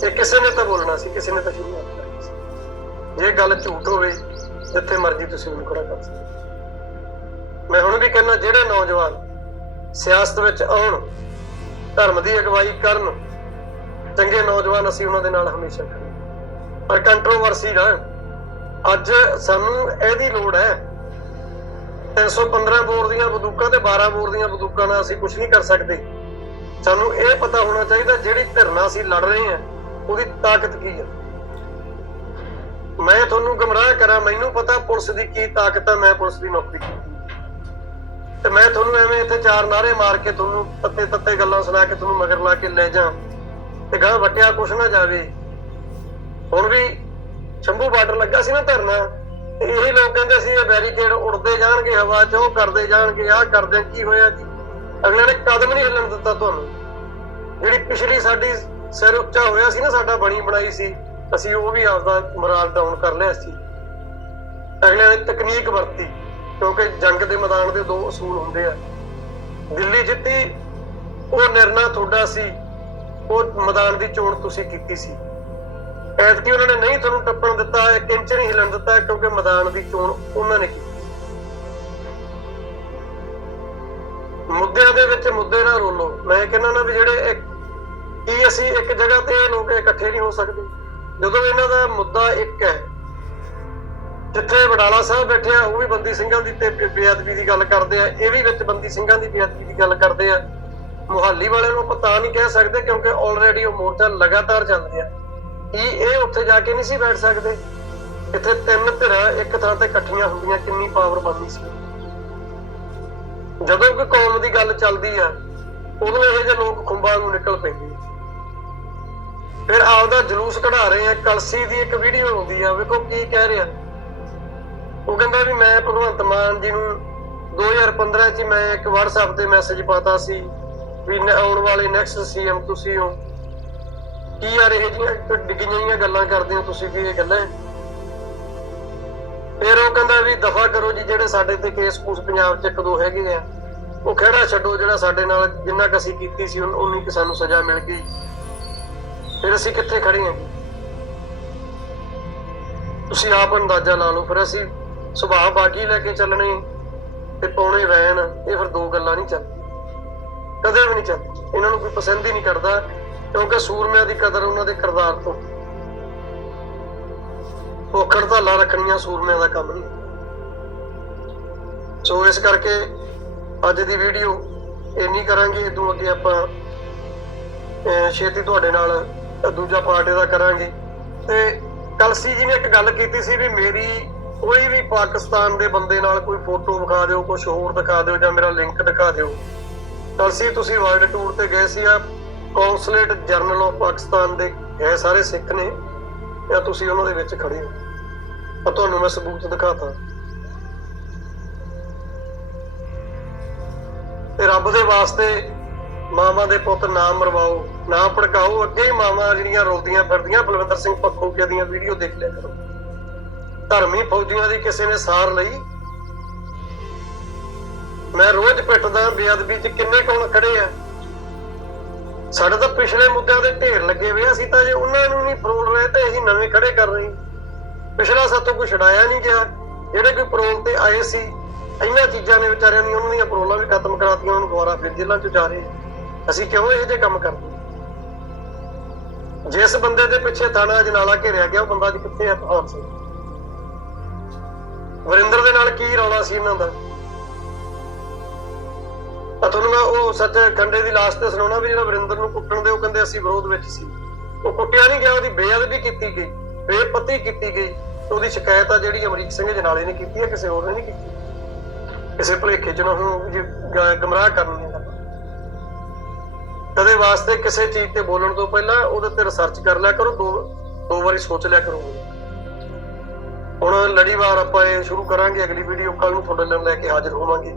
ਤੇ ਕਿਸੇ ਨੇ ਤਾਂ ਬੋਲਣਾ ਸੀ, ਕਿਸੇ ਨੇ ਤਾਂ ਸ਼ੁਰੂ ਕਰਨੀ ਸੀ। ਜੇ ਗੱਲ ਝੂਠ ਹੋਵੇ, ਜਿੱਥੇ ਮਰਜ਼ੀ ਤੁਸੀਂ ਉਹਨੂੰ ਖੜਾ ਕਰ ਸਕਦੇ ਮੈਂ ਹੁਣ ਵੀ ਕਹਿੰਦਾ, ਜਿਹੜੇ ਨੌਜਵਾਨ ਸਿਆਸਤ ਵਿੱਚ ਆਉਣ, ਧਰਮ ਦੀ ਅਗਵਾਈ ਕਰਨ ਚੰਗੇ ਨੌਜਵਾਨ ਅਸੀਂ ਉਹਨਾਂ ਦੇ ਨਾਲ ਹਮੇਸ਼ਾ ਖੜੇ ਪਰ ਕੰਟਰੋਵਰਸੀ ਨਾ, ਅੱਜ ਸਾਨੂੰ ਇਹਦੀ ਲੋੜ ਹੈ। 315 ਬੋਰ ਦੀਆਂ ਬੰਦੂਕਾਂ ਤੇ 12 ਬੋਰ ਦੀਆਂ ਬੰਦੂਕਾਂ ਨਾਲ ਅਸੀਂ ਕੁਝ ਨਹੀਂ ਕਰ ਸਕਦੇ। ਸਾਨੂੰ ਇਹ ਪਤਾ ਹੋਣਾ ਚਾਹੀਦਾ ਜਿਹੜੀ ਧਿਰਨਾ ਅਸੀਂ ਲੜ ਰਹੇ ਹਾਂ, ਉਹਦੀ ਤਾਕਤ ਕੀ ਹੈ। ਮੈਂ ਤੁਹਾਨੂੰ ਗਮਰਾਹ ਕਰਾਂ, ਮੈਨੂੰ ਪਤਾ ਪੁਲਿਸ ਦੀ ਕੀ ਤਾਕਤ ਹੈ ਮੈਂ ਪੁਲਿਸ ਦੀ ਨੌਕਰੀ ਤੇ ਮੈਂ ਤੁਹਾਨੂੰ ਐਵੇਂ ਇੱਥੇ ਚਾਰ ਨਾਰੇ ਮਾਰ ਕੇ ਤੁਹਾਨੂੰ ਤੱਤੇ ਤੱਤੇ ਗੱਲਾਂ ਸੁਣਾ ਕੇ ਤੁਹਾਨੂੰ ਮਗਰ ਲਾ ਕੇ ਲੈ ਜਾ ਤੇ ਗਾਂ ਵਟਿਆ ਕੁਛ ਨਾ ਜਾਵੇ। ਹੁਣ ਵੀ ਸ਼ੰਭੂ ਬਾਰਡਰ ਲੱਗਾ ਸੀ ਨਾ ਧਰਨਾ, ਤੇ ਲੋਕ ਕਹਿੰਦੇ ਸੀ, ਇਹ ਬੈਰੀਕੇਡ ਉੜਦੇ ਜਾਣਗੇ, ਹਵਾ 'ਚ ਉਹ ਕਰਦੇ ਜਾਣਗੇ, ਆਹ ਕਰਦੇ ਕੀ ਹੋਇਆ ਜੀ? ਅਗਲੇ ਨੇ ਕਦਮ ਨਹੀਂ ਹਿੱਲਣ ਦਿੱਤਾ ਤੁਹਾਨੂੰ। ਜਿਹੜੀ ਪਿਛਲੀ ਸਾਡੀ ਸਿਰ ਉੱਚਾ ਹੋਇਆ ਸੀ ਨਾ, ਸਾਡਾ ਬਣੀ ਬਣਾਈ ਸੀ, ਅਸੀਂ ਉਹ ਵੀ ਆਪਦਾ ਮੋਰਾਲ ਡਾਊਨ ਕਰ ਲਿਆ ਸੀ। ਅਗਲੇ ਨੇ ਤਕਨੀਕ ਵਰਤੀ, ਕਿਉਂਕਿ ਜੰਗ ਦੇ ਮੈਦਾਨ ਦੇ ਦੋ ਅਸੂਲ ਹੁੰਦੇ ਆ। ਦਿੱਲੀ ਜਿੱਤੀ, ਉਹ ਨਿਰਣਾ ਤੁਹਾਡਾ ਸੀ। ਉਹ ਮੈਦਾਨ ਦੀ ਚੋਣ ਤੁਸੀਂ ਕੀਤੀ ਸੀ। ਐਤਕੀ ਉਹਨਾਂ ਨੇ ਨਹੀਂ ਤੁਹਾਨੂੰ ਟੱਪਣ ਦਿੱਤਾ ਇੱਕ ਇੰਚ ਨਹੀਂ ਹਿਲਣ ਦਿੱਤਾ ਕਿਉਂਕਿ ਮੈਦਾਨ ਦੀ ਚੋਣ ਉਹਨਾਂ ਨੇ ਕੀਤੀ। ਮੁੱਦਿਆਂ ਦੇ ਵਿੱਚ ਮੁੱਦੇ ਨਾ ਰੋਲੋ। ਮੈਂ ਕਹਿੰਦਾ ਨਾ ਵੀ ਜਿਹੜੇ ਇੱਕ ਕੀ ਅਸੀਂ ਇੱਕ ਜਗ੍ਹਾ ਤੇ ਇਹ ਲੋਕ ਇਕੱਠੇ ਨਹੀਂ ਹੋ ਸਕਦੇ? ਜਦੋਂ ਇਹਨਾਂ ਦਾ ਮੁੱਦਾ ਇੱਕ ਹੈ, ਜਿੱਥੇ ਵਡਾਲਾ ਸਾਹਿਬ ਬੈਠੇ ਆ, ਉਹ ਵੀ ਬੰਦੀ ਸਿੰਘਾਂ ਦੀ ਤੇ ਬੇਅਦਬੀ ਦੀ ਗੱਲ ਕਰਦੇ ਆ, ਇਹ ਵੀ ਵਿੱਚ ਬੰਦੀ ਸਿੰਘਾਂ ਦੀ ਬੇਅਦਬੀ ਦੀ ਗੱਲ ਕਰਦੇ ਆ। ਮੁਹਾਲੀ ਵਾਲਿਆਂ ਨੂੰ ਆਪਾਂ ਤਾਂ ਨਹੀਂ ਕਹਿ ਸਕਦੇ ਕਿਉਂਕਿ ਆਲਰੇਡੀ ਉਹ ਮੋਰਚਾ ਲਗਾਤਾਰ ਚੱਲ ਰਿਹਾ। ਕੀ ਇਹ ਉੱਥੇ ਜਾ ਕੇ ਨਹੀਂ ਸੀ ਬੈਠ ਸਕਦੇ। ਇੱਥੇ ਤਿੰਨ ਧਿਰਾਂ ਇੱਕ ਥਾਂ ਤੇ ਇਕੱਠੀਆਂ ਹੁੰਦੀਆਂ, ਕਿੰਨੀ ਪਾਵਰ ਬਣਦੀ ਸੀ। ਜਦੋਂ ਕੋਈ ਕੌਮ ਦੀ ਗੱਲ ਚੱਲਦੀ ਆ, ਉਦੋਂ ਇਹੋ ਜਿਹੇ ਲੋਕ ਖੁੰਬਾਂ ਨੂੰ ਨਿਕਲ ਪੈਂਦੇ। ਫਿਰ ਆਪਦਾ ਜਲੂਸ ਕਢਾ ਰਹੇ ਆ, ਕਲਸੀ ਦੀ ਇੱਕ ਵੀਡੀਓ ਆਉਂਦੀ ਆ, ਵੇਖੋ ਕੀ ਕਹਿ ਰਿਹਾ। ਉਹ ਕਹਿੰਦਾ ਵੀ ਮੈਂ ਭਗਵੰਤ ਮਾਨ ਜੀ ਨੂੰ 2015 ਚ ਮੈਂ ਇੱਕ WhatsApp ਤੇ ਮੈਸੇਜ ਪਾਤਾ ਸੀ। ਵੀ ਆਉਣ ਵਾਲੇ ਨੈਕਸਟ ਸੀਐਮ ਤੁਸੀਂ ਹੋ। ਕੀ ਯਾਰ ਇਹ ਜਿਹੀਆਂ ਡਿੱਗੀਆਂ ਗੱਲਾਂ ਕਰਦੇ ਹੋ ਤੁਸੀਂ ਵੀ ਇਹ ਗੱਲਾਂ? ਫਿਰ ਉਹ ਕਹਿੰਦਾ ਵੀ ਦਫਾ ਕਰੋ ਜੀ, ਜਿਹੜੇ ਸਾਡੇ ਤੇ ਕੇਸ ਕੂਸ ਪੰਜਾਬ 'ਚ ਇੱਕ ਦੋ ਹੈਗੇ ਆ। ਉਹ ਖਹਿੜਾ ਛੱਡੋ, ਜਿਹੜਾ ਸਾਡੇ ਨਾਲ ਜਿੰਨਾ ਕੁ ਅਸੀਂ ਕੀਤੀ ਸੀ ਉਨੀ ਕੁ ਸਾਨੂੰ ਸਜ਼ਾ ਮਿਲ ਗਈ। ਫਿਰ ਅਸੀਂ ਕਿੱਥੇ ਖੜੇ ਹਾਂ? ਤੁਸੀਂ ਆਪ ਅੰਦਾਜ਼ਾ ਲਾ ਲਓ, ਫਿਰ ਅਸੀਂ ਸੁਭਾਅ ਬਾਗੀ ਲੈ ਕੇ ਚੱਲਣੇ ਤੇ ਪਾਉਣੇ ਵੈਨ ਇਹ ਫਿਰ ਦੋ ਗੱਲਾਂ ਨਹੀਂ ਚੱਲ ਕਦੇ ਵੀ ਨਹੀਂ ਚੱਲਦੀ ਇਹਨਾਂ ਨੂੰ ਕੋਈ ਪਸੰਦ ਹੀ ਨਹੀਂ ਕਰਦਾ, ਕਿਉਂਕਿ ਸੂਰਮਿਆਂ ਦੀ ਕਦਰ ਉਹਨਾਂ ਦੇ ਕਿਰਦਾਰ ਤੋਂ। ਭੁੱਖ ਹੜਤਾਲਾਂ ਰੱਖਣੀਆਂ ਸੂਰਮਿਆਂ ਦਾ ਕੰਮ ਨਹੀਂ। ਸੋ ਇਸ ਕਰਕੇ ਅੱਜ ਦੀ ਵੀਡੀਓ ਇੰਨੀ ਕਰਾਂਗੇ, ਇਦੋਂ ਅੱਗੇ ਆਪਾਂ ਛੇਤੀ ਤੁਹਾਡੇ ਨਾਲ ਦੂਜਾ ਪਾਰਟ ਇਹਦਾ ਕਰਾਂਗੇ। ਤੇ ਕਲਸੀ ਜੀ ਨੇ ਇੱਕ ਗੱਲ ਕੀਤੀ ਸੀ ਵੀ ਮੇਰੀ ਕੋਈ ਵੀ ਪਾਕਿਸਤਾਨ ਦੇ ਬੰਦੇ ਨਾਲ ਕੋਈ ਫੋਟੋ ਵਿਖਾ ਦਿਓ ਕੁਝ ਹੋਰ ਦਿਖਾ ਦਿਓ ਜਾਂ ਮੇਰਾ ਲਿੰਕ ਦਿਖਾ ਦਿਓ ਕਲਸੀ ਤੁਸੀਂ ਵਰਲਡ ਟੂਰ ਤੇ ਗਏ ਸੀ, ਆ ਕੌਂਸੂਲੇਟ ਜਨਰਲ ਆਫ ਪਾਕਿਸਤਾਨ ਦੇ ਇਹ ਸਾਰੇ ਸਿੱਖ ਨੇ, ਜਾਂ ਤੁਸੀਂ ਉਹਨਾਂ ਦੇ ਵਿੱਚ ਖੜੇ ਹੋ? ਤਾਂ ਤੁਹਾਨੂੰ ਮੈਂ ਸਬੂਤ ਦਿਖਾਤਾ। ਤੇ ਰੱਬ ਦੇ ਵਾਸਤੇ ਮਾਵਾਂ ਦੇ ਪੁੱਤ ਨਾ ਮਰਵਾਓ, ਨਾ ਭੜਕਾਓ, ਅੱਗੇ ਹੀ ਮਾਵਾਂ ਜਿਹੜੀਆਂ ਰੋਲਦੀਆਂ ਫਿਰਦੀਆਂ, ਬਲਵਿੰਦਰ ਸਿੰਘ ਪੱਖੋਕਿਆ ਦੀਆਂ ਵੀਡੀਓ ਦੇਖ ਲਿਆ ਕਰੋ। ਧਰਮੀ ਫੌਜੀਆਂ ਦੀ ਕਿਸੇ ਨੇ ਸਾਰ ਲਈ ਮੈਂ ਰੋਜ਼ ਪਿੱਟਦਾ ਬੇਅਦਬੀ 'ਚ ਕਿੰਨੇ ਕੌਣ ਖੜੇ ਆ? ਸਾਡੇ ਤਾਂ ਪਿਛਲੇ ਮੁੱਦਿਆਂ ਦੇ ਢੇਰ ਲੱਗੇ ਹੋਏ ਅਸੀਂ ਤਾਂ ਜੇ ਉਹਨਾਂ ਨੂੰ ਨਹੀਂ ਫਰੋਲ ਰਹੇ ਤੇ ਅਸੀਂ ਨਵੇਂ ਖੜੇ ਕਰ ਰਹੇ। ਪਿਛਲਾ ਸਾਤੋਂ ਕੋਈ ਛਡਾਇਆ ਨਹੀਂ ਗਿਆ। ਜਿਹੜੇ ਕੋਈ ਪਰੋਲ ਤੇ ਆਏ ਸੀ, ਇਹਨਾਂ ਚੀਜ਼ਾਂ ਨੇ ਵਿਚਾਰਿਆਂ ਦੀਆਂ ਉਹਨਾਂ ਦੀਆਂ ਪਰੋਲਾਂ ਵੀ ਖਤਮ ਕਰਾਤੀਆਂ ਉਹਨੂੰ ਦੁਬਾਰਾ ਫਿਰ ਜੇਲ੍ਹਾਂ 'ਚ ਜਾ ਰਹੇ ਅਸੀਂ ਕਿਉਂ ਇਹੋ ਜਿਹੇ ਕੰਮ ਕਰਦੇ? ਜਿਸ ਬੰਦੇ ਦੇ ਪਿੱਛੇ ਥਾਣਾ ਅਜਨਾਲਾ ਘੇਰਿਆ ਗਿਆ, ਉਹ ਬੰਦਾ ਅੱਜ ਕਿੱਥੇ ਹੈ ਪਹੁੰਚ ਸਿੰਘ ਵਰਿੰਦਰ ਦੇ ਨਾਲ ਕੀ ਰੌਲਾ ਸੀ ਇਹਨਾਂ ਦਾ? ਆ ਤੁਹਾਨੂੰ ਮੈਂ ਉਹ ਸੱਚ ਖੰਡੇ ਦੀ ਲਾਸ਼ ਤੇ ਸੁਣਾਉਣਾ ਵੀ ਜਿਹੜਾ ਵਰਿੰਦਰ ਨੂੰ ਕੁੱਟਣ ਦੇ ਉਹ ਕਹਿੰਦੇ ਅਸੀਂ ਵਿਰੋਧ ਵਿੱਚ ਸੀ। ਉਹ ਕੁੱਟਿਆ ਨਹੀਂ ਗਿਆ, ਉਹਦੀ ਬੇਅਦਬੀ ਕੀਤੀ ਗਈ, ਬੇਪਤੀ ਕੀਤੀ ਗਈ ਉਹਦੀ ਸ਼ਿਕਾਇਤ ਆ ਜਿਹੜੀ ਅਮਰੀਕ ਸਿੰਘ ਜਨਾਲੇ ਨੇ ਕੀਤੀ ਹੈ ਕਿਸੇ ਹੋਰ ਨੇ ਨਹੀਂ ਕੀਤੀ। ਕਿਸੇ ਭੁਲੇਖੇ ਚ ਨਾ ਹੁਣ ਜੀ ਗ- ਗਮਰਾਹ ਕਰਨੀ ਹੈ ਕਦੇ ਵਾਸਤੇ ਕਿਸੇ ਚੀਜ਼ ਤੇ ਬੋਲਣ ਤੋਂ ਪਹਿਲਾਂ ਉਹਦੇ ਤੇ ਰਿਸਰਚ ਕਰ ਲਿਆ ਕਰੋ, ਦੋ ਦੋ ਵਾਰੀ ਸੋਚ ਲਿਆ ਕਰੋ। ਹੁਣ ਲੜੀਵਾਰ ਆਪਾਂ ਇਹ ਸ਼ੁਰੂ ਕਰਾਂਗੇ, ਅਗਲੀ ਵੀਡੀਓ ਕੱਲ ਨੂੰ ਤੁਹਾਡੇ ਨਾਲ ਲੈ ਕੇ ਹਾਜ਼ਰ ਹੋਵਾਂਗੇ।